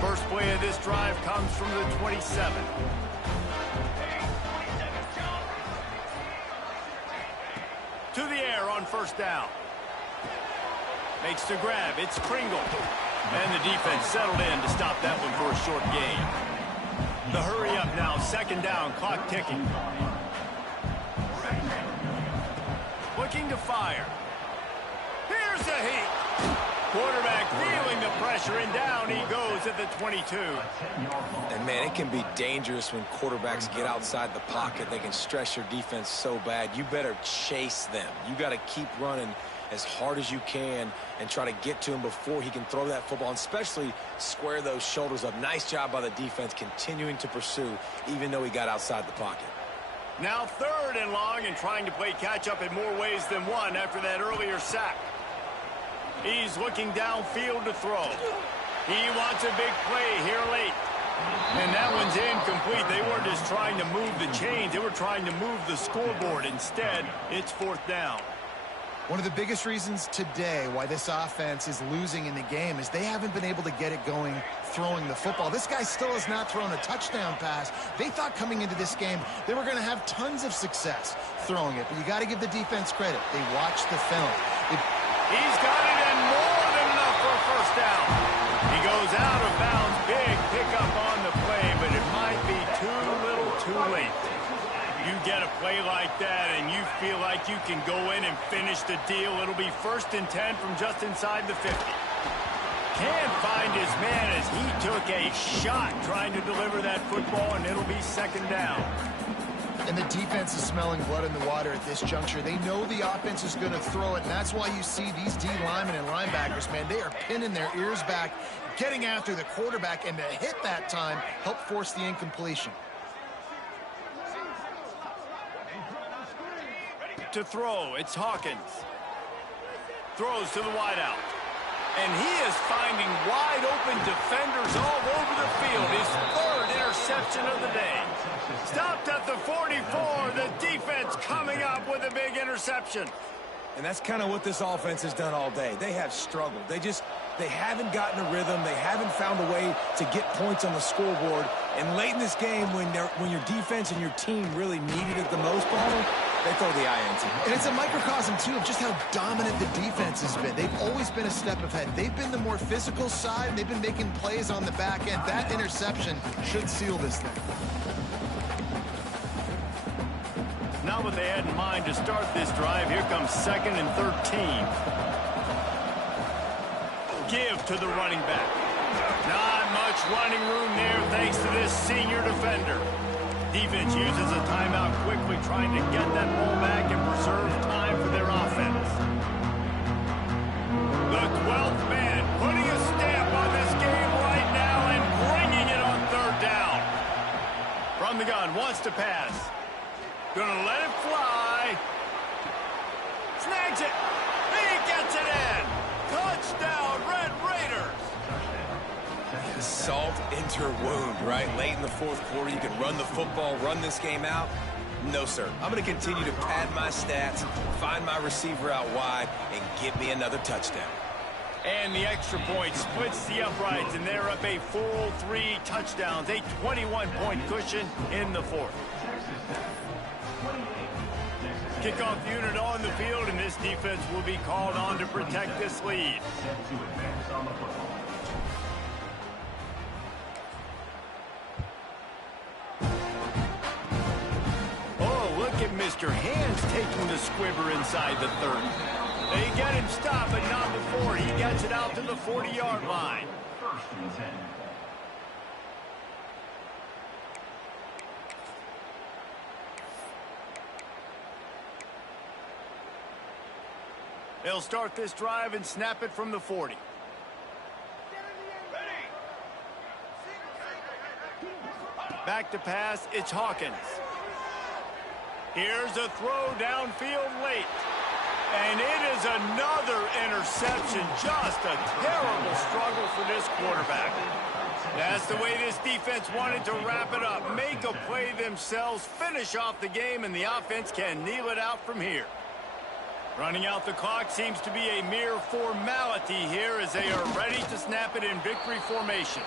First play of this drive comes from the 27. To the air on 1st down. Makes the grab. It's Kringle. And the defense settled in to stop that one for a short gain. The hurry up now. 2nd down. Clock ticking. Looking to fire. Here's the heat. Quarterback feeling the pressure, and down he goes at the 22. And, man, it can be dangerous when quarterbacks get outside the pocket. They can stress your defense so bad. You better chase them. You got to keep running as hard as you can and try to get to him before he can throw that football, and especially square those shoulders up. Nice job by the defense continuing to pursue, even though he got outside the pocket. Now 3rd and long, and trying to play catch-up in more ways than one after that earlier sack. He's looking downfield to throw. He wants a big play here late. And that one's incomplete. They weren't just trying to move the chains. They were trying to move the scoreboard. Instead, it's 4th down. One of the biggest reasons today why this offense is losing in the game is they haven't been able to get it going throwing the football. This guy still has not thrown a touchdown pass. They thought coming into this game they were going to have tons of success throwing it, but you got to give the defense credit. They watched the film. He's got it, and more than enough for a 1st down. He goes out of bounds. Big pickup on the play, but it might be too little too late. You get a play like that and you feel like you can go in and finish the deal. It'll be 1st and 10 from just inside the 50. Can't find his man as he took a shot trying to deliver that football, and it'll be 2nd down. And the defense is smelling blood in the water at this juncture. They know the offense is going to throw it, and that's why you see these D linemen and linebackers, man, they are pinning their ears back, getting after the quarterback, and to hit that time help force the incompletion. To throw, it's Hawkins. Throws to the wideout. And he is finding wide open defenders all over the field. His 3rd interception of the day. Stopped at the 44. The defense coming up with a big interception. And that's kind of what this offense has done all day. They have struggled. They haven't gotten a rhythm. They haven't found a way to get points on the scoreboard. And late in this game, when your defense and your team really needed it the most, Palmer, they throw the INT. And it's a microcosm, too, of just how dominant the defense has been. They've always been a step ahead. They've been the more physical side, and they've been making plays on the back end. That interception should seal this thing. Not what they had in mind to start this drive. Here comes 2nd and 13. Give to the running back. Not much running room there thanks to this senior defender. Defense uses a timeout quickly, trying to get that ball back and preserve time for their offense. The 12th man putting a stamp on this game right now and bringing it on 3rd down. From the gun, wants to pass. Gonna let it fly. Snags it. He gets it in. Touchdown, Red Raiders. Salt into her wound, right? Late in the 4th quarter, you can run the football, run this game out. No, sir. I'm going to continue to pad my stats, find my receiver out wide, and get me another touchdown. And the extra point splits the uprights, and they're up a full 3 touchdowns, a 21-point cushion in the 4th. Kickoff unit on the field, and this defense will be called on to protect this lead. Oh, look at Mr. Hands taking the squibber inside the 30. They get him stopped, but not before he gets it out to the 40-yard line. 1st and 10. They'll start this drive and snap it from the 40. Back to pass, it's Hawkins. Here's a throw downfield late. And it is another interception. Just a terrible struggle for this quarterback. That's the way this defense wanted to wrap it up. Make a play themselves, finish off the game, and the offense can kneel it out from here. Running out the clock seems to be a mere formality here as they are ready to snap it in victory formation.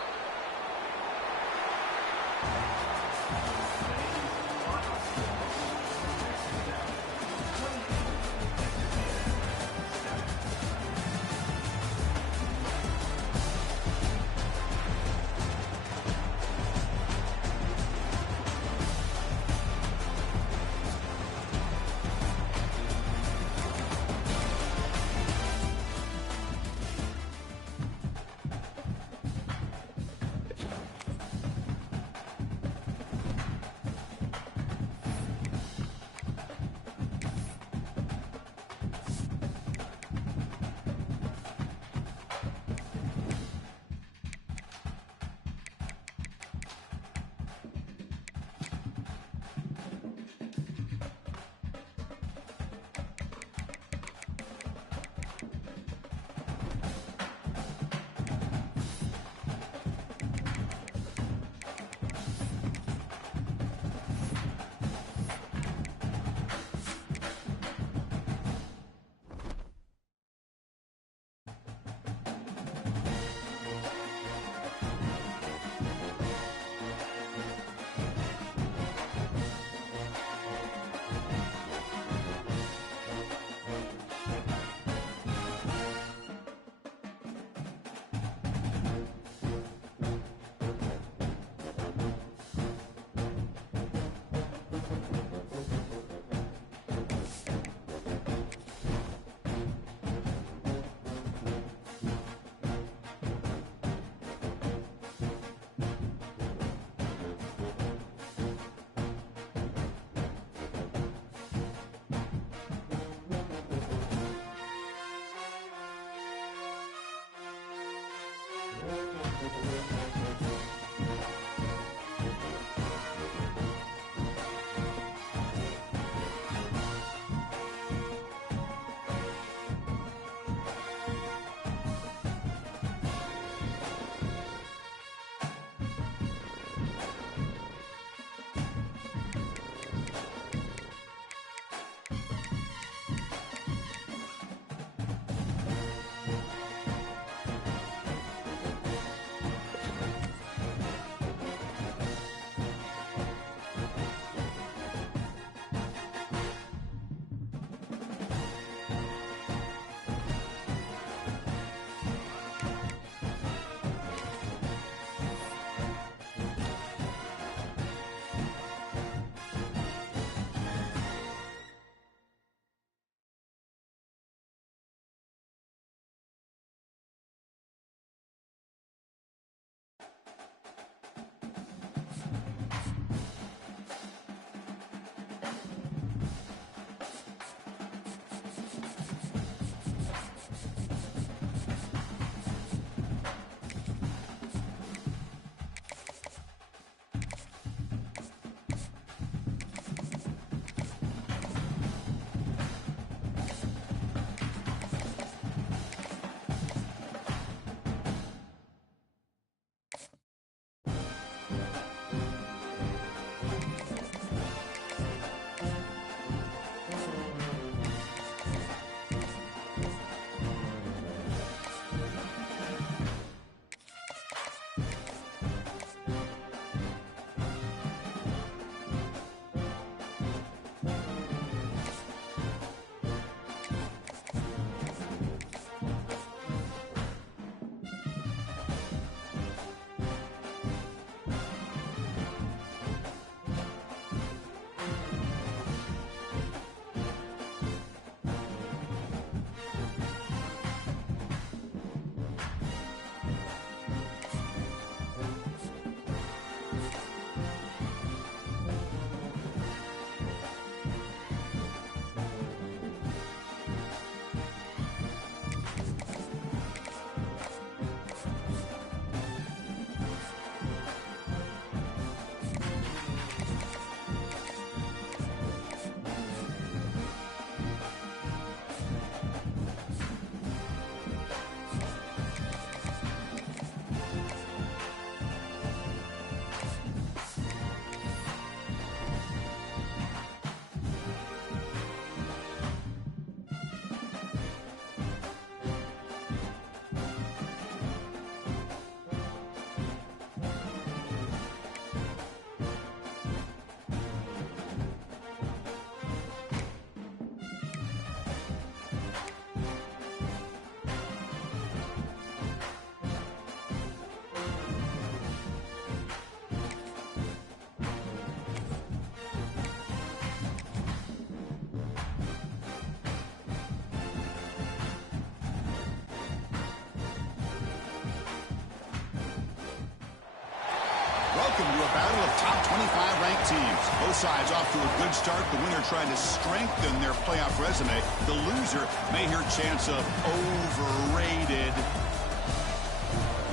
Welcome to a battle of top 25 ranked teams. Both sides off to a good start. The winner trying to strengthen their playoff resume. The loser may hear chants of overrated.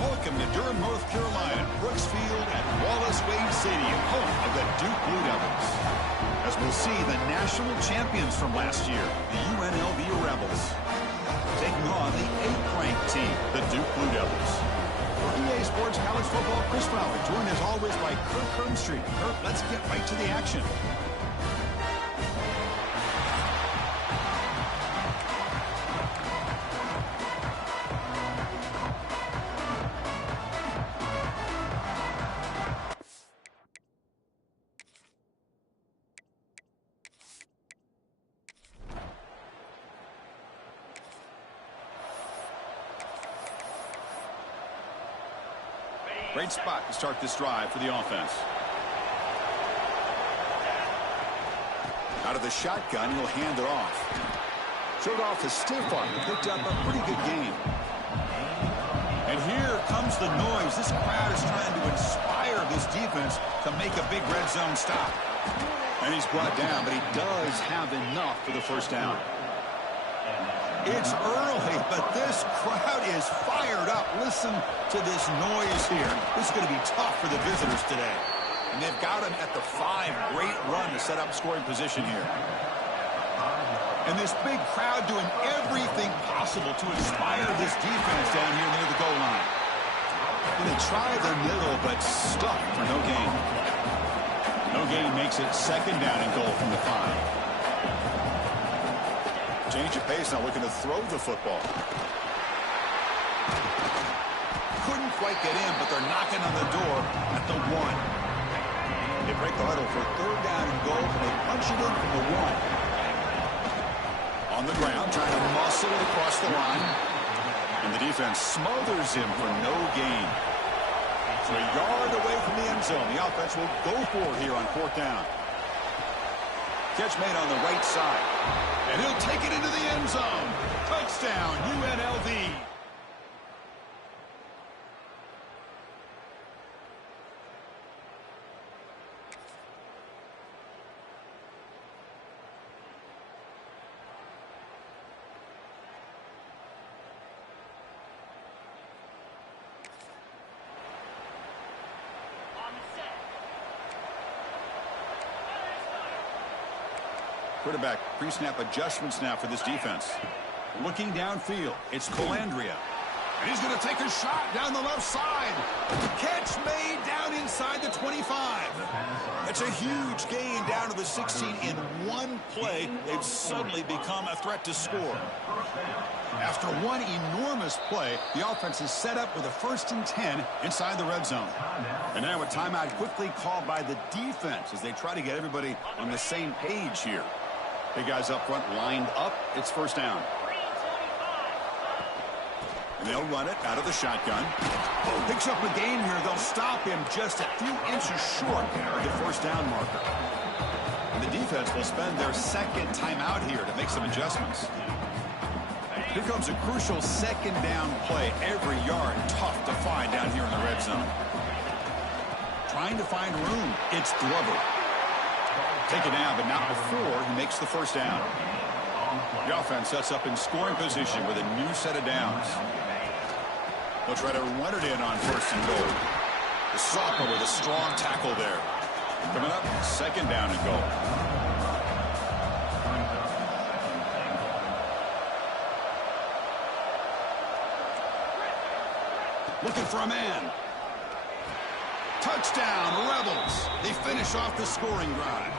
Welcome to Durham, North Carolina, Brooks Field at Wallace Wade Stadium, home of the Duke Blue Devils. As we'll see, the national champions from last year, the UNLV Rebels, taking on the 8th-ranked team, the Duke Blue Devils. For EA Sports College Football, Chris Fowler, joined as always by Kirk Hermstreet. Kirk, let's get right to the action. Great spot to start this drive for the offense. Out of the shotgun, he'll hand it off. Showed off the stiff arm and picked up a pretty good game. And here comes the noise. This crowd is trying to inspire this defense to make a big red zone stop. And he's brought down, but he does have enough for the first down. It's early, but this crowd is fired up. Listen to this noise here. This is going to be tough for the visitors today. And they've got him at the 5. Great run to set up scoring position here. And this big crowd doing everything possible to inspire this defense down here near the goal line. And they try the middle, but stuck for no gain. No gain makes it 2nd down and goal from the 5. Change of pace, now looking to throw the football. Couldn't quite get in, but they're knocking on the door at the 1. They break the huddle for 3rd down and goal, and they punch it in from the 1. On the ground, trying to muscle it across the line. And the defense smothers him for no gain. So a yard away from the end zone. The offense will go for it here on 4th down. Catch made on the right side. And he'll take it into the end zone. Touchdown, UNLV. Quarterback pre-snap adjustments now for this defense. Looking downfield, it's Colandrea. And he's going to take a shot down the left side. Catch made down inside the 25. It's a huge gain down to the 16 in one play. They've suddenly become a threat to score. After one enormous play, the offense is set up with a 1st and 10 inside the red zone. And now a timeout quickly called by the defense as they try to get everybody on the same page here. Big guys up front lined up. It's 1st down. And they'll run it out of the shotgun. Picks up a gain here. They'll stop him just a few inches short of the 1st down marker. And the defense will spend their 2nd timeout here to make some adjustments. Here comes a crucial 2nd down play. Every yard tough to find down here in the red zone. Trying to find room. It's Glover. Take it down, but not before he makes the 1st down. The offense sets up in scoring position with a new set of downs. They'll try to run it in on 1st and goal. The sophomore with a strong tackle there. Coming up, 2nd down and goal. Looking for a man. Touchdown, Rebels. They finish off the scoring drive.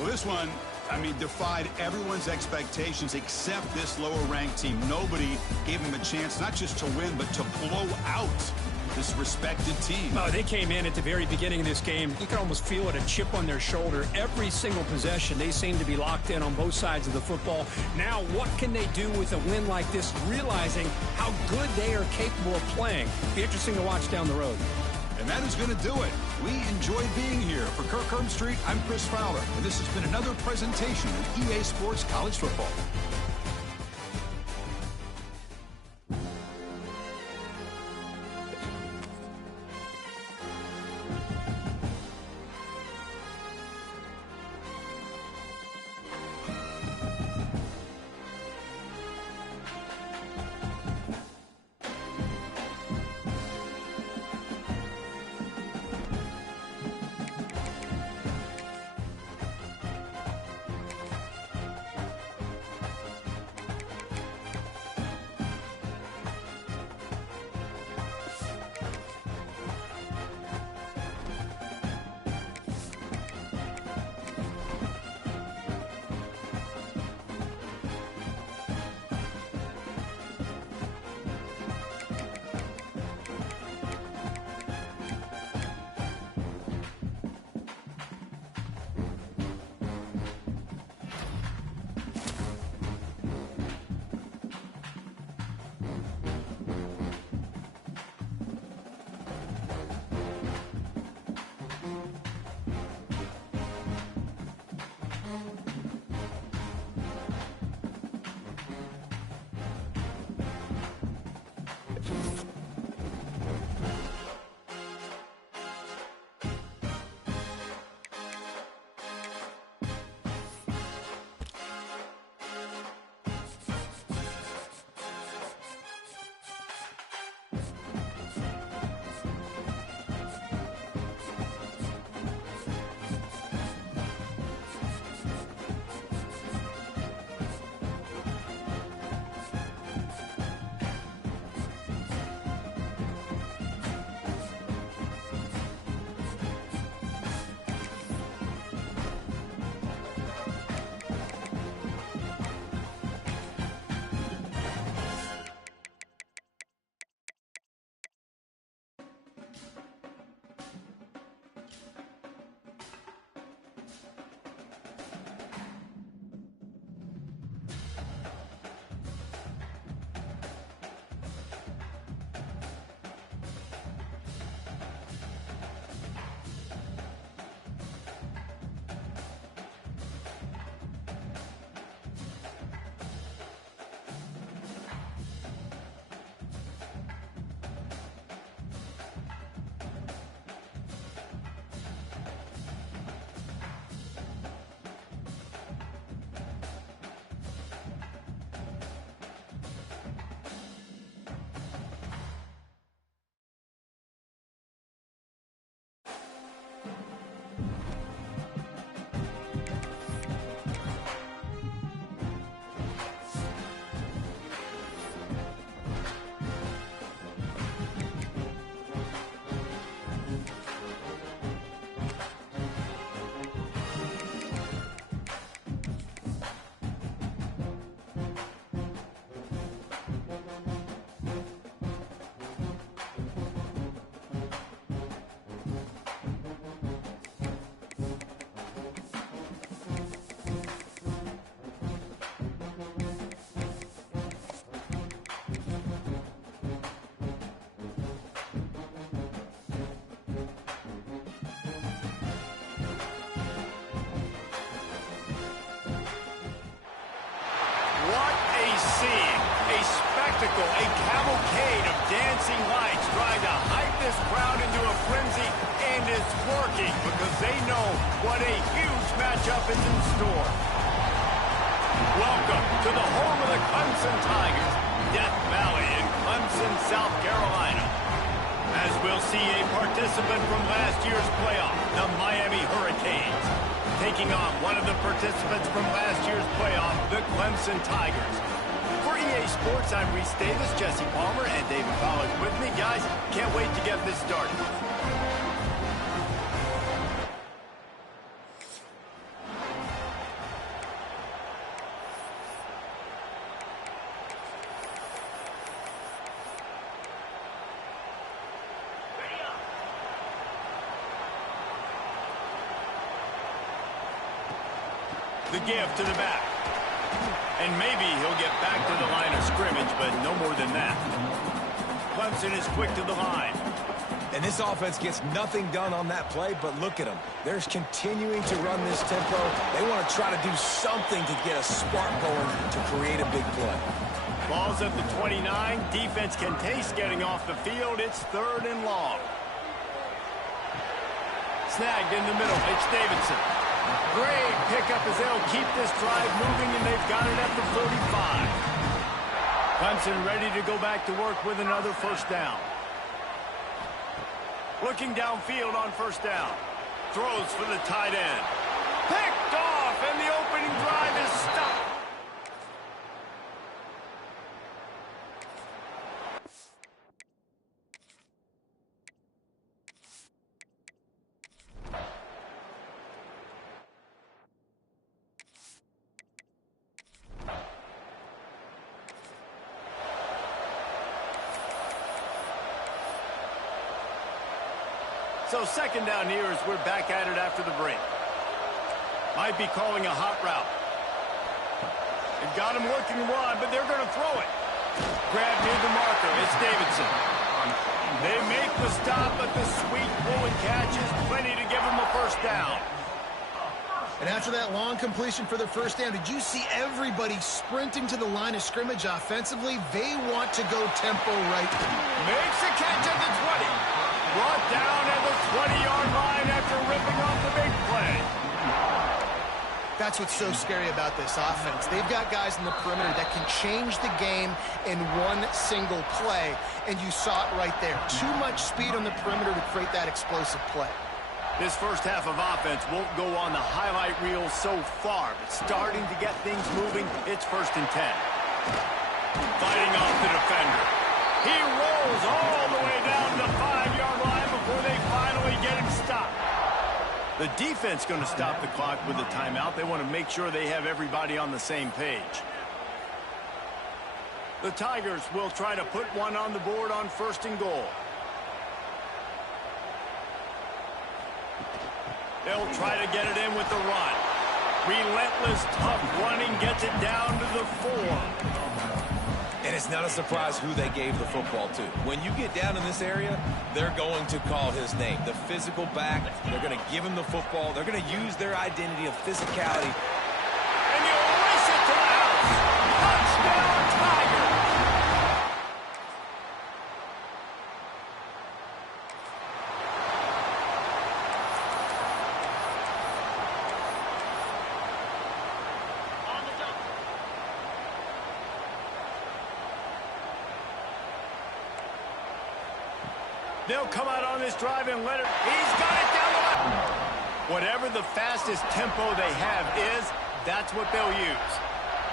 Well, this one, I mean, defied everyone's expectations except this lower-ranked team. Nobody gave them a chance not just to win, but to blow out this respected team. Oh, they came in at the very beginning of this game. You can almost feel it, a chip on their shoulder. Every single possession, they seem to be locked in on both sides of the football. Now, what can they do with a win like this, realizing how good they are capable of playing? Be interesting to watch down the road. And that is going to do it. We enjoyed being here. For Kirk Herbstreit, I'm Chris Fowler, and this has been another presentation of EA Sports College Football. spectacle, a cavalcade of dancing lights trying to hype this crowd into a frenzy, and it's working because they know what a huge matchup is in store. Welcome to the home of the Clemson Tigers, Death Valley in Clemson, South Carolina. As we'll see a participant from last year's playoff, the Miami Hurricanes, taking on one of the participants from last year's playoff, the Clemson Tigers. For EA Sports, I'm Reese Davis, Jesse Palmer, and David Fowler's with me. Guys, can't wait to get this started. the give to the back. And maybe he'll get back to the line of scrimmage, but no more than that. Clemson is quick to the line. And this offense gets nothing done on that play, but look at them. They're continuing to run this tempo. They want to try to do something to get a spark going to create a big play. Ball's at the 29. Defense can taste getting off the field. It's 3rd and long. Snagged in the middle. It's Davidson. Great pickup as they'll keep this drive moving, and they've got it at the 45. Clemson ready to go back to work with another first down. Looking downfield on first down. Throws for the tight end. Picked off, and the opening drive is stopped. So 2nd down here as we're back at it after the break. Might be calling a hot route. They've got him working one, but they're going to throw it. Grab near the marker. It's Davidson. They make the stop, but the sweet pull and catch is plenty to give them a first down. And after that long completion for the first down, did you see everybody sprinting to the line of scrimmage offensively? They want to go tempo right. Makes a catch at the 20. Brought down at the 20-yard line after ripping off the big play. That's what's so scary about this offense. They've got guys in the perimeter that can change the game in one single play, and you saw it right there. Too much speed on the perimeter to create that explosive play. This first half of offense won't go on the highlight reel so far, but starting to get things moving, it's 1st and 10. Fighting off the defender. He rolls all the way down to the 5-yard line before they finally get him stopped. The defense going to stop the clock with a timeout. They want to make sure they have everybody on the same page. The Tigers will try to put one on the board on 1st and goal. They'll try to get it in with the run. Relentless, tough running gets it down to the 4. And it's not a surprise who they gave the football to. When you get down in this area, they're going to call his name. The physical back, they're going to give him the football. They're going to use their identity of physicality. And you race it to the house. Touchdown, Tigers! They'll come out on this drive and let it. He's got it down the line. Whatever the fastest tempo they have is, that's what they'll use.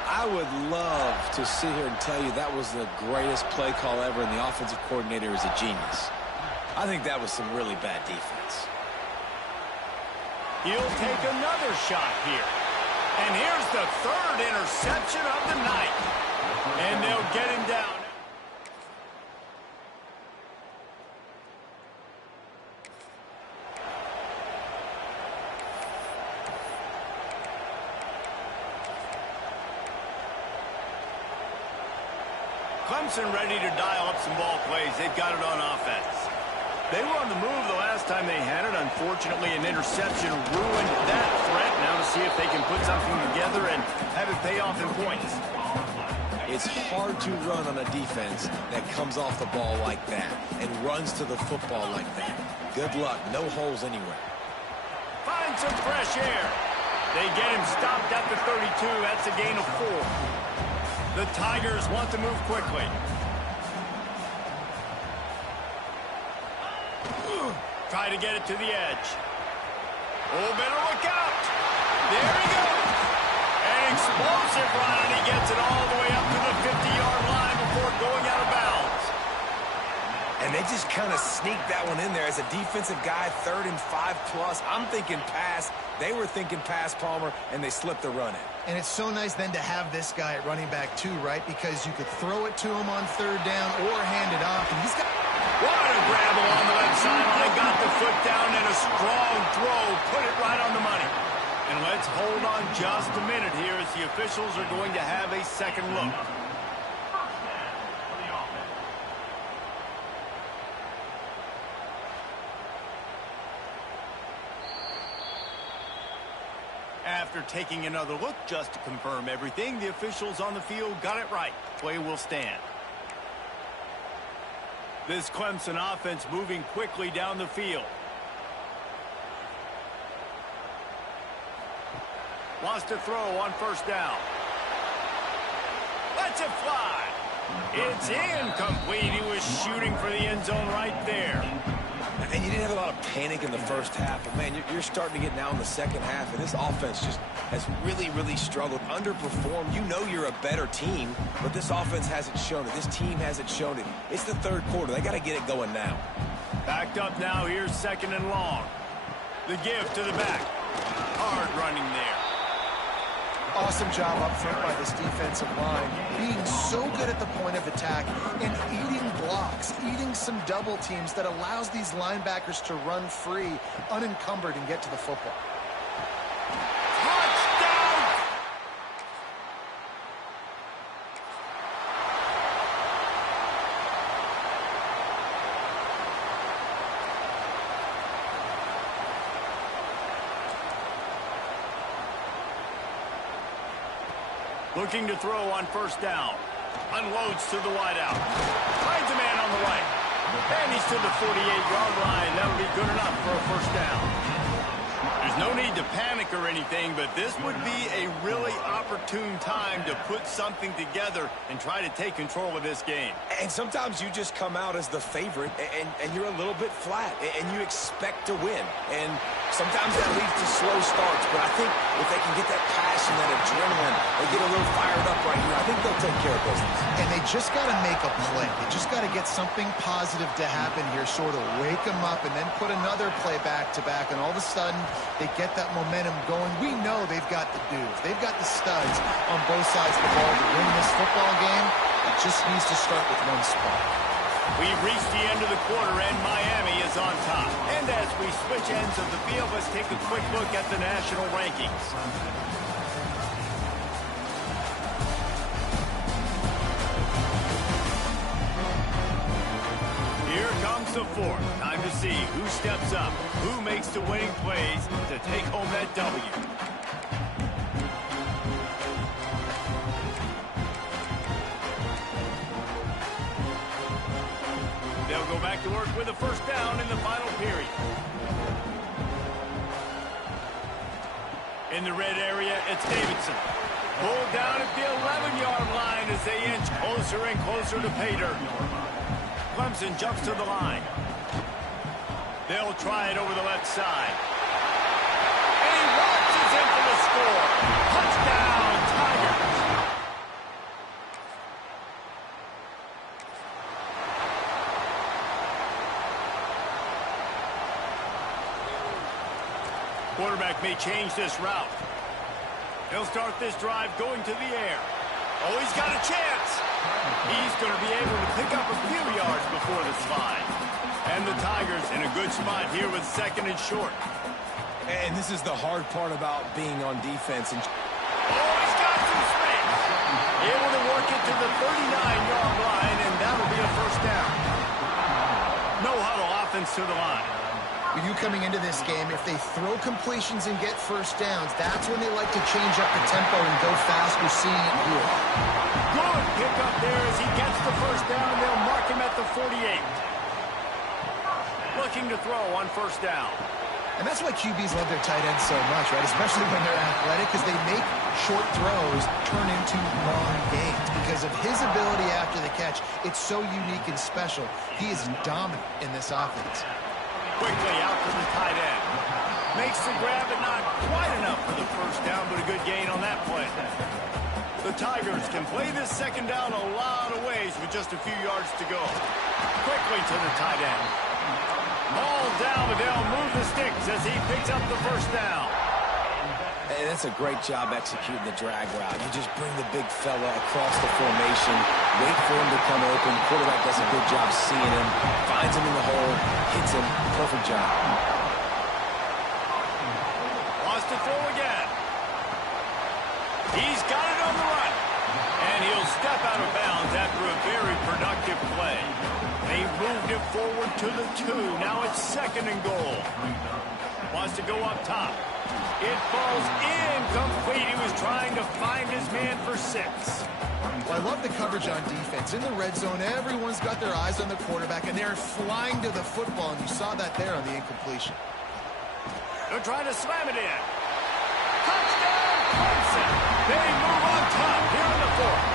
I would love to sit here and tell you that was the greatest play call ever, and the offensive coordinator is a genius. I think that was some really bad defense. He'll take another shot here. And here's the 3rd interception of the night. And they'll get him down. Clemson ready to dial up some ball plays. They've got it on offense. They were on the move the last time they had it. Unfortunately, an interception ruined that threat. Now to see if they can put something together and have it pay off in points. It's hard to run on a defense that comes off the ball like that and runs to the football like that. Good luck. No holes anywhere. Find some fresh air. They get him stopped at the 32. That's a gain of 4. The Tigers want to move quickly. Try to get it to the edge. Oh, better look out. There he goes. An explosive run, and he gets it all the way up to the 50-yard line before going out of bounds. And they just kind of sneaked that one in there. As a defensive guy, 3rd and 5+. I'm thinking pass. They were thinking pass, Palmer, and they slipped the run in. And it's so nice then to have this guy at running back too, right? Because you could throw it to him on 3rd down or hand it off. And he's got... What a grab along the left sideline. Got the foot down and a strong throw. Put it right on the money. And And let's hold on just a minute here as the officials are going to have a second look. After taking another look just to confirm everything, the officials on the field got it right. Play will stand. This Clemson offense moving quickly down the field. Wants to throw on first down. Lets it fly. It's incomplete. He was shooting for the end zone right there. And you didn't have a lot of panic in the first half, but, man, you're starting to get now in the second half, and this offense just has really, really struggled, underperformed. You know you're a better team, but this offense hasn't shown it. This team hasn't shown it. It's the third quarter. They got to get it going now. Backed up now. Here's second and long. The give to the back. Hard running there. Awesome job up front by this defensive line, being so good at the point of attack and eating blocks, eating some double teams that allows these linebackers to run free, unencumbered, and get to the football. Touchdown! Looking to throw on first down. Unloads to the wideout. Finds a man on the right. And he's to the 48-yard line. That would be good enough for a first down. There's no need to panic or anything, but this would be a really opportune time to put something together and try to take control of this game. And sometimes you just come out as the favorite, and you're a little bit flat, and you expect to win. And sometimes that leads to slow starts, but I think if they can get that passion, that adrenaline, they get a little fired up right here, I think they'll take care of business. And they just got to make a play. They just got to get something positive to happen here, sort of wake them up, and then put another play back-to-back, and all of a sudden they get that momentum going. We know they've got the dudes. They've got the studs on both sides of the ball to win this football game. It just needs to start with one spot. We've reached the end of the quarter, and Miami is on top. And as we switch ends of the field, let's take a quick look at the national rankings. Here comes the fourth. Time to see who steps up, who makes the winning plays to take home that W. They'll go back to work with a first down in the final period. In the red area, it's Davidson. Pulled down at the 11-yard line as they inch closer and closer to pay dirt. Clemson jumps to the line. They'll try it over the left side. And he launches in for the score. Touchdown, Tigers. Quarterback may change this route. He'll start this drive going to the air. Oh, he's got a chance. He's going to be able to pick up a few yards before the slide. And the Tigers in a good spot here with second and short. And this is the hard part about being on defense. Oh, he's got some space. Able to work it to the 39-yard line, and that'll be a first down. No huddle offense to the line. With you coming into this game, if they throw completions and get first downs, that's when they like to change up the tempo and go fast. We're seeing it here. Good pick up there as he gets the first down. They'll mark him at the 48. Looking to throw on first down. And that's why QBs love their tight ends so much, right? Especially when they're athletic, because they make short throws turn into long gains. Because of his ability after the catch, it's so unique and special. He is dominant in this offense. Quickly out to the tight end. Makes the grab, but not quite enough for the first down, but a good gain on that play. The Tigers can play this second down a lot of ways with just a few yards to go. Quickly to the tight end. Ball down, but they'll move the sticks as he picks up the first down. And that's a great job executing the drag route. You just bring the big fella across the formation, wait for him to come open. Quarterback does a good job seeing him, finds him in the hole, hits him. Perfect job. Wants to throw again. He's got it on the run. And he'll step out of bounds after a very productive play. They moved it forward to the 2. Now it's 2nd and goal. Wants to go up top. It falls incomplete. He was trying to find his man for 6. Well, I love the coverage on defense. In the red zone, everyone's got their eyes on the quarterback, and they're flying to the football, and you saw that there on the incompletion. They're trying to slam it in. Touchdown, Clemson. They move on top here in the 4th.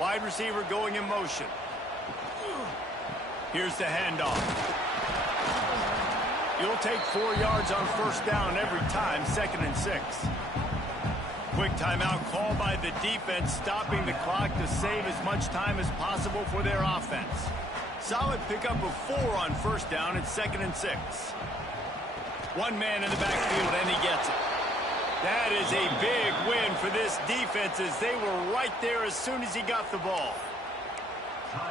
Wide receiver going in motion. Here's the handoff. You'll take 4 yards on 1st down every time, 2nd and 6. Quick timeout called by the defense, stopping the clock to save as much time as possible for their offense. Solid pickup of 4 on 1st down at 2nd and 6. One man in the backfield, and he gets it. That is a big win for this defense as they were right there as soon as he got the ball.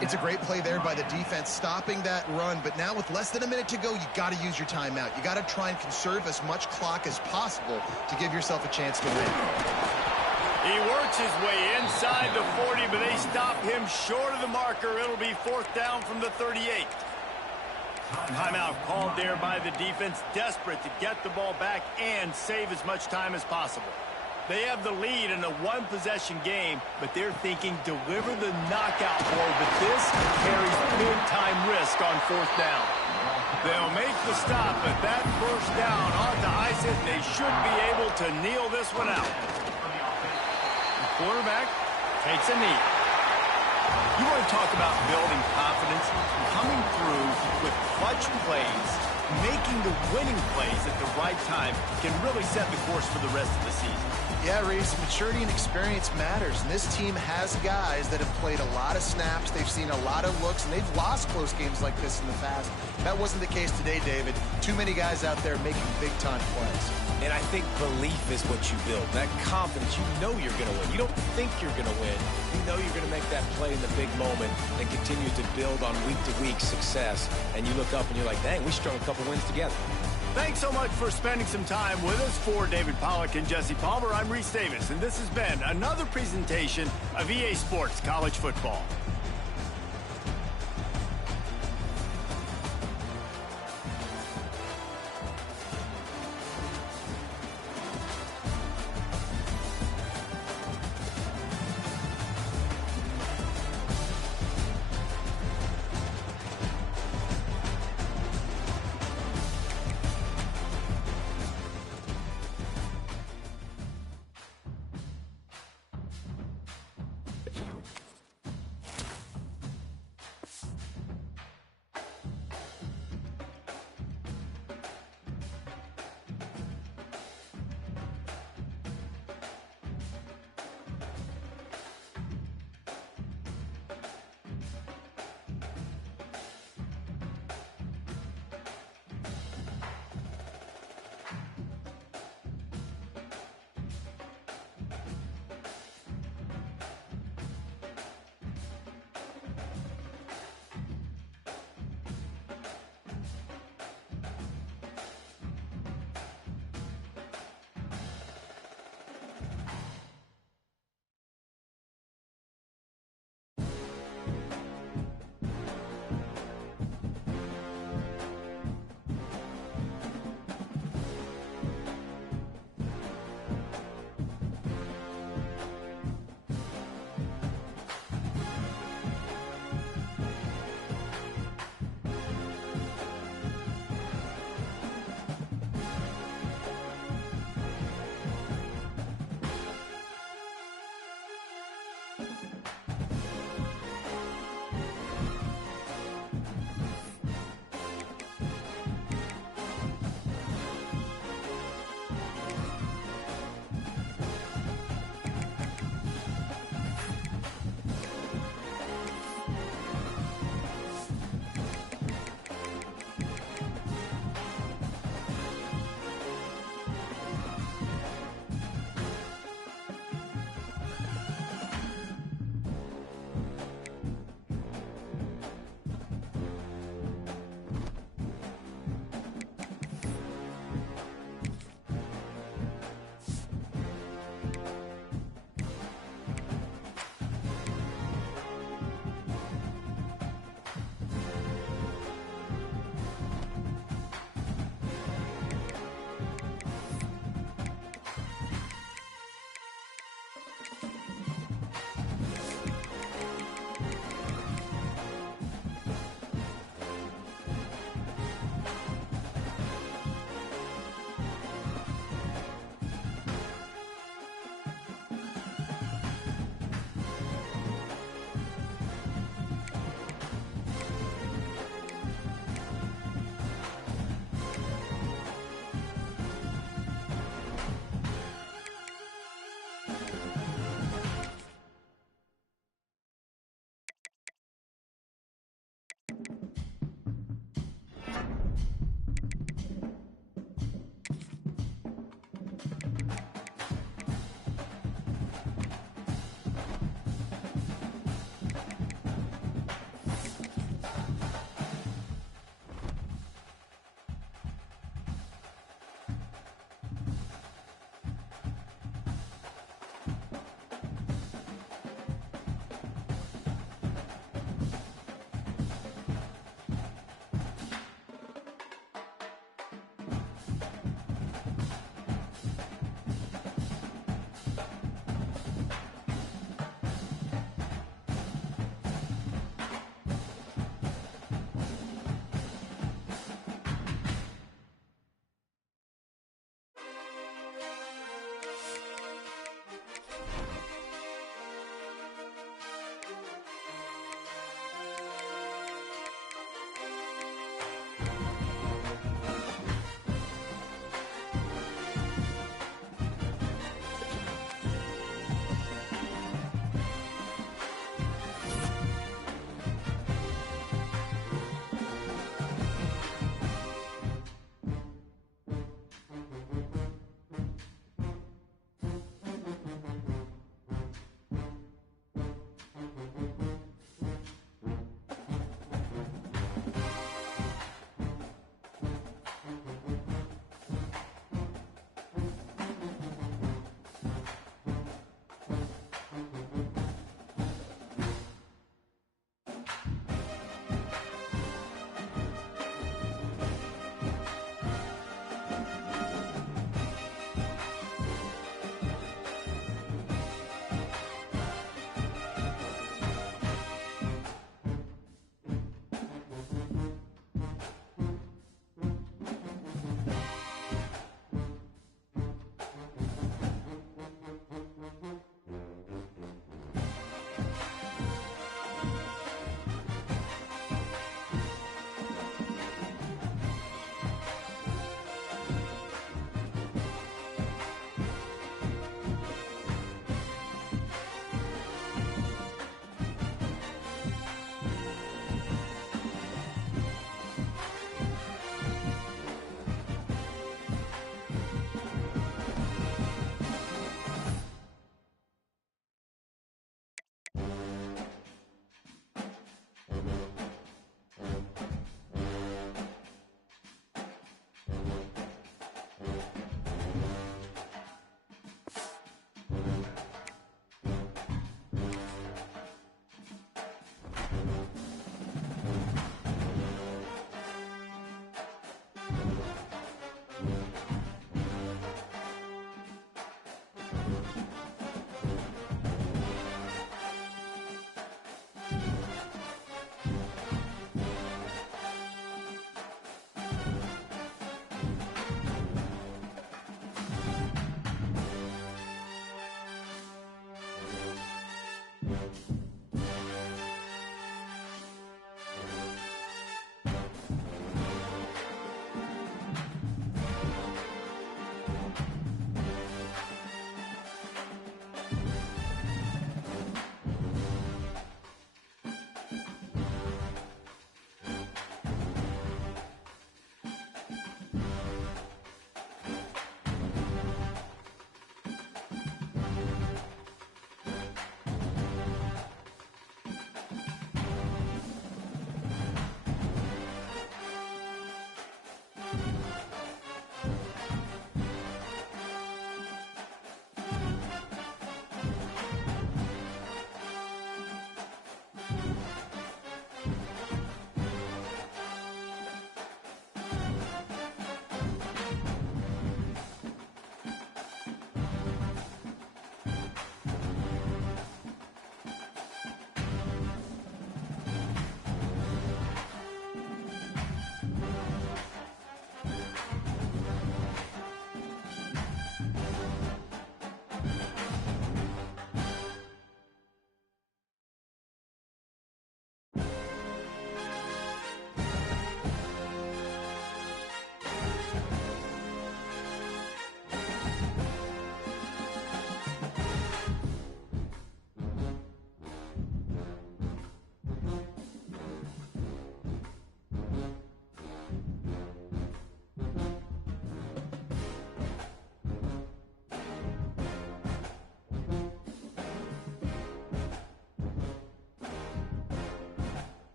It's a great play there by the defense, stopping that run. But now with less than a minute to go, you got to use your timeout. You got to try and conserve as much clock as possible to give yourself a chance to win. He works his way inside the 40, but they stop him short of the marker. It'll be 4th down from the 38. Timeout called there by the defense, desperate to get the ball back and save as much time as possible. They have the lead in a 1-possession game, but they're thinking deliver the knockout blow, but this carries big-time risk on 4th down. They'll make the stop, but that 1st down ought to ice it. They should be able to kneel this one out. The quarterback takes a knee. You want to talk about building confidence, coming through with clutch plays, making the winning plays at the right time can really set the course for the rest of the season. Yeah, Reese, maturity and experience matters. And this team has guys that have played a lot of snaps. They've seen a lot of looks, and they've lost close games like this in the past. That wasn't the case today, David. Too many guys out there making big-time plays. And I think belief is what you build. That confidence, you know you're going to win. You don't think you're going to win. You know you're going to make that play in the big moment and continue to build on week-to-week success. And you look up and you're like, dang, we strung a couple wins together. Thanks so much for spending some time with us. For David Pollack and Jesse Palmer, I'm Reese Davis, and this has been another presentation of EA Sports College Football.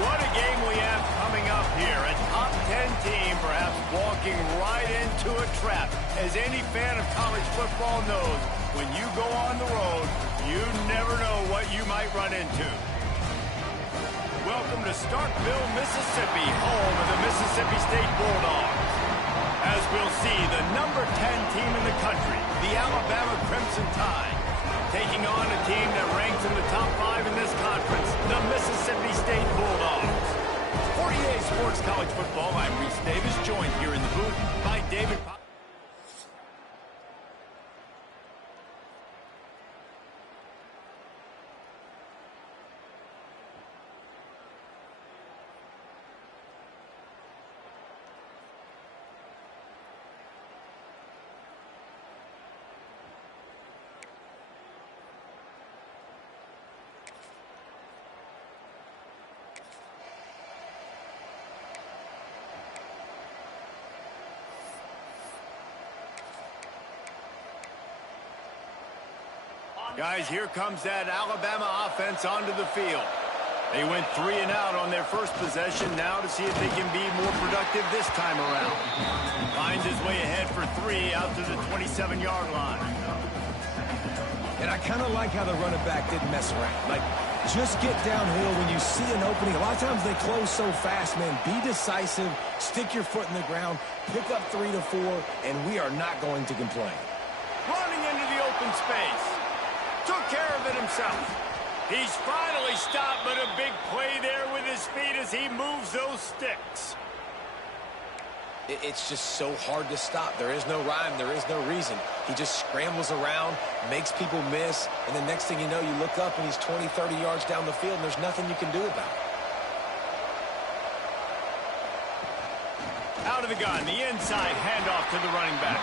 What a game we have coming up here. A top 10 team perhaps walking right into a trap. As any fan of college football knows, when you go on the road, you never know what you might run into. Welcome to Starkville, Mississippi, home of the Mississippi State Bulldogs. As we'll see, the number 10 team in the country, the Alabama Crimson Tide, taking on a team that ranks in the top 5 in this conference, the Mississippi State Bulldogs. For EA Sports College Football, I'm Reese Davis, joined here in the booth by David. Guys, here comes that Alabama offense onto the field. They went 3 and out on their first possession, now to see if they can be more productive this time around. Finds his way ahead for 3 out to the 27-yard line. And I kind of like how the running back didn't mess around. Like, just get downhill when you see an opening. A lot of times they close so fast, man. Be decisive, stick your foot in the ground, pick up 3 to 4, and we are not going to complain. Running into the open space. Took care of it himself. He's finally stopped, but a big play there with his feet as he moves those sticks. It's just so hard to stop. There is no rhyme. There is no reason. He just scrambles around, makes people miss, and the next thing you know, you look up and he's 20, 30 yards down the field, and there's nothing you can do about it. Out of the gun, the inside handoff to the running back.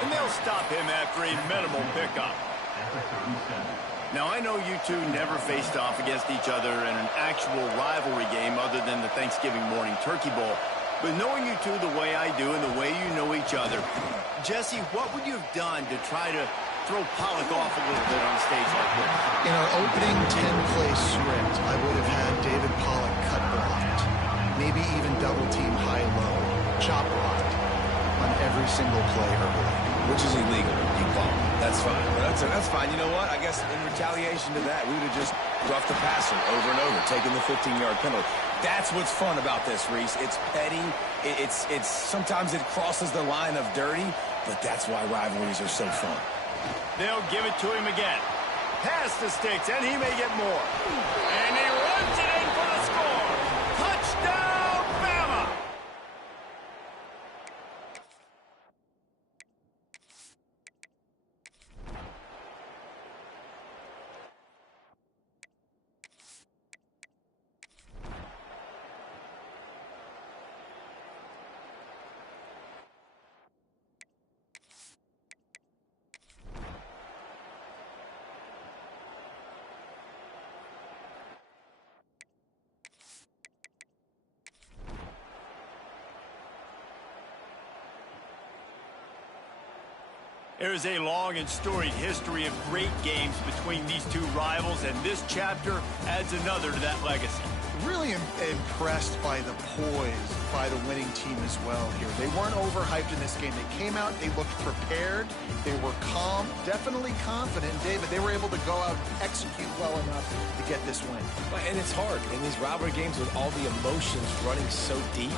And they'll stop him after a minimal pickup. Now, I know you two never faced off against each other in an actual rivalry game other than the Thanksgiving morning turkey bowl. But knowing you two the way I do and the way you know each other, Jesse, what would you have done to try to throw Pollock off a little bit on a stage like this? In our opening 10-play script, I would have had David Pollock cut blocked, maybe even double-team high-low, chop blocked on every single play early. Which is illegal, you call it. That's fine. But that's fine. You know what? I guess in retaliation to that, we would have just roughed the passer over and over, taking the 15-yard penalty. That's what's fun about this, Reese. It's petty. It's sometimes it crosses the line of dirty, but that's why rivalries are so fun. They'll give it to him again. Pass the sticks, and he may get more. And he runs it in for the score. Touchdown, Bama! There is a long and storied history of great games between these two rivals, and this chapter adds another to that legacy. Really impressed by the poise by the winning team as well here. They weren't overhyped in this game. They came out, they looked prepared, they were calm, definitely confident. David, they were able to go out and execute well enough to get this win. And it's hard in these rivalry games with all the emotions running so deep.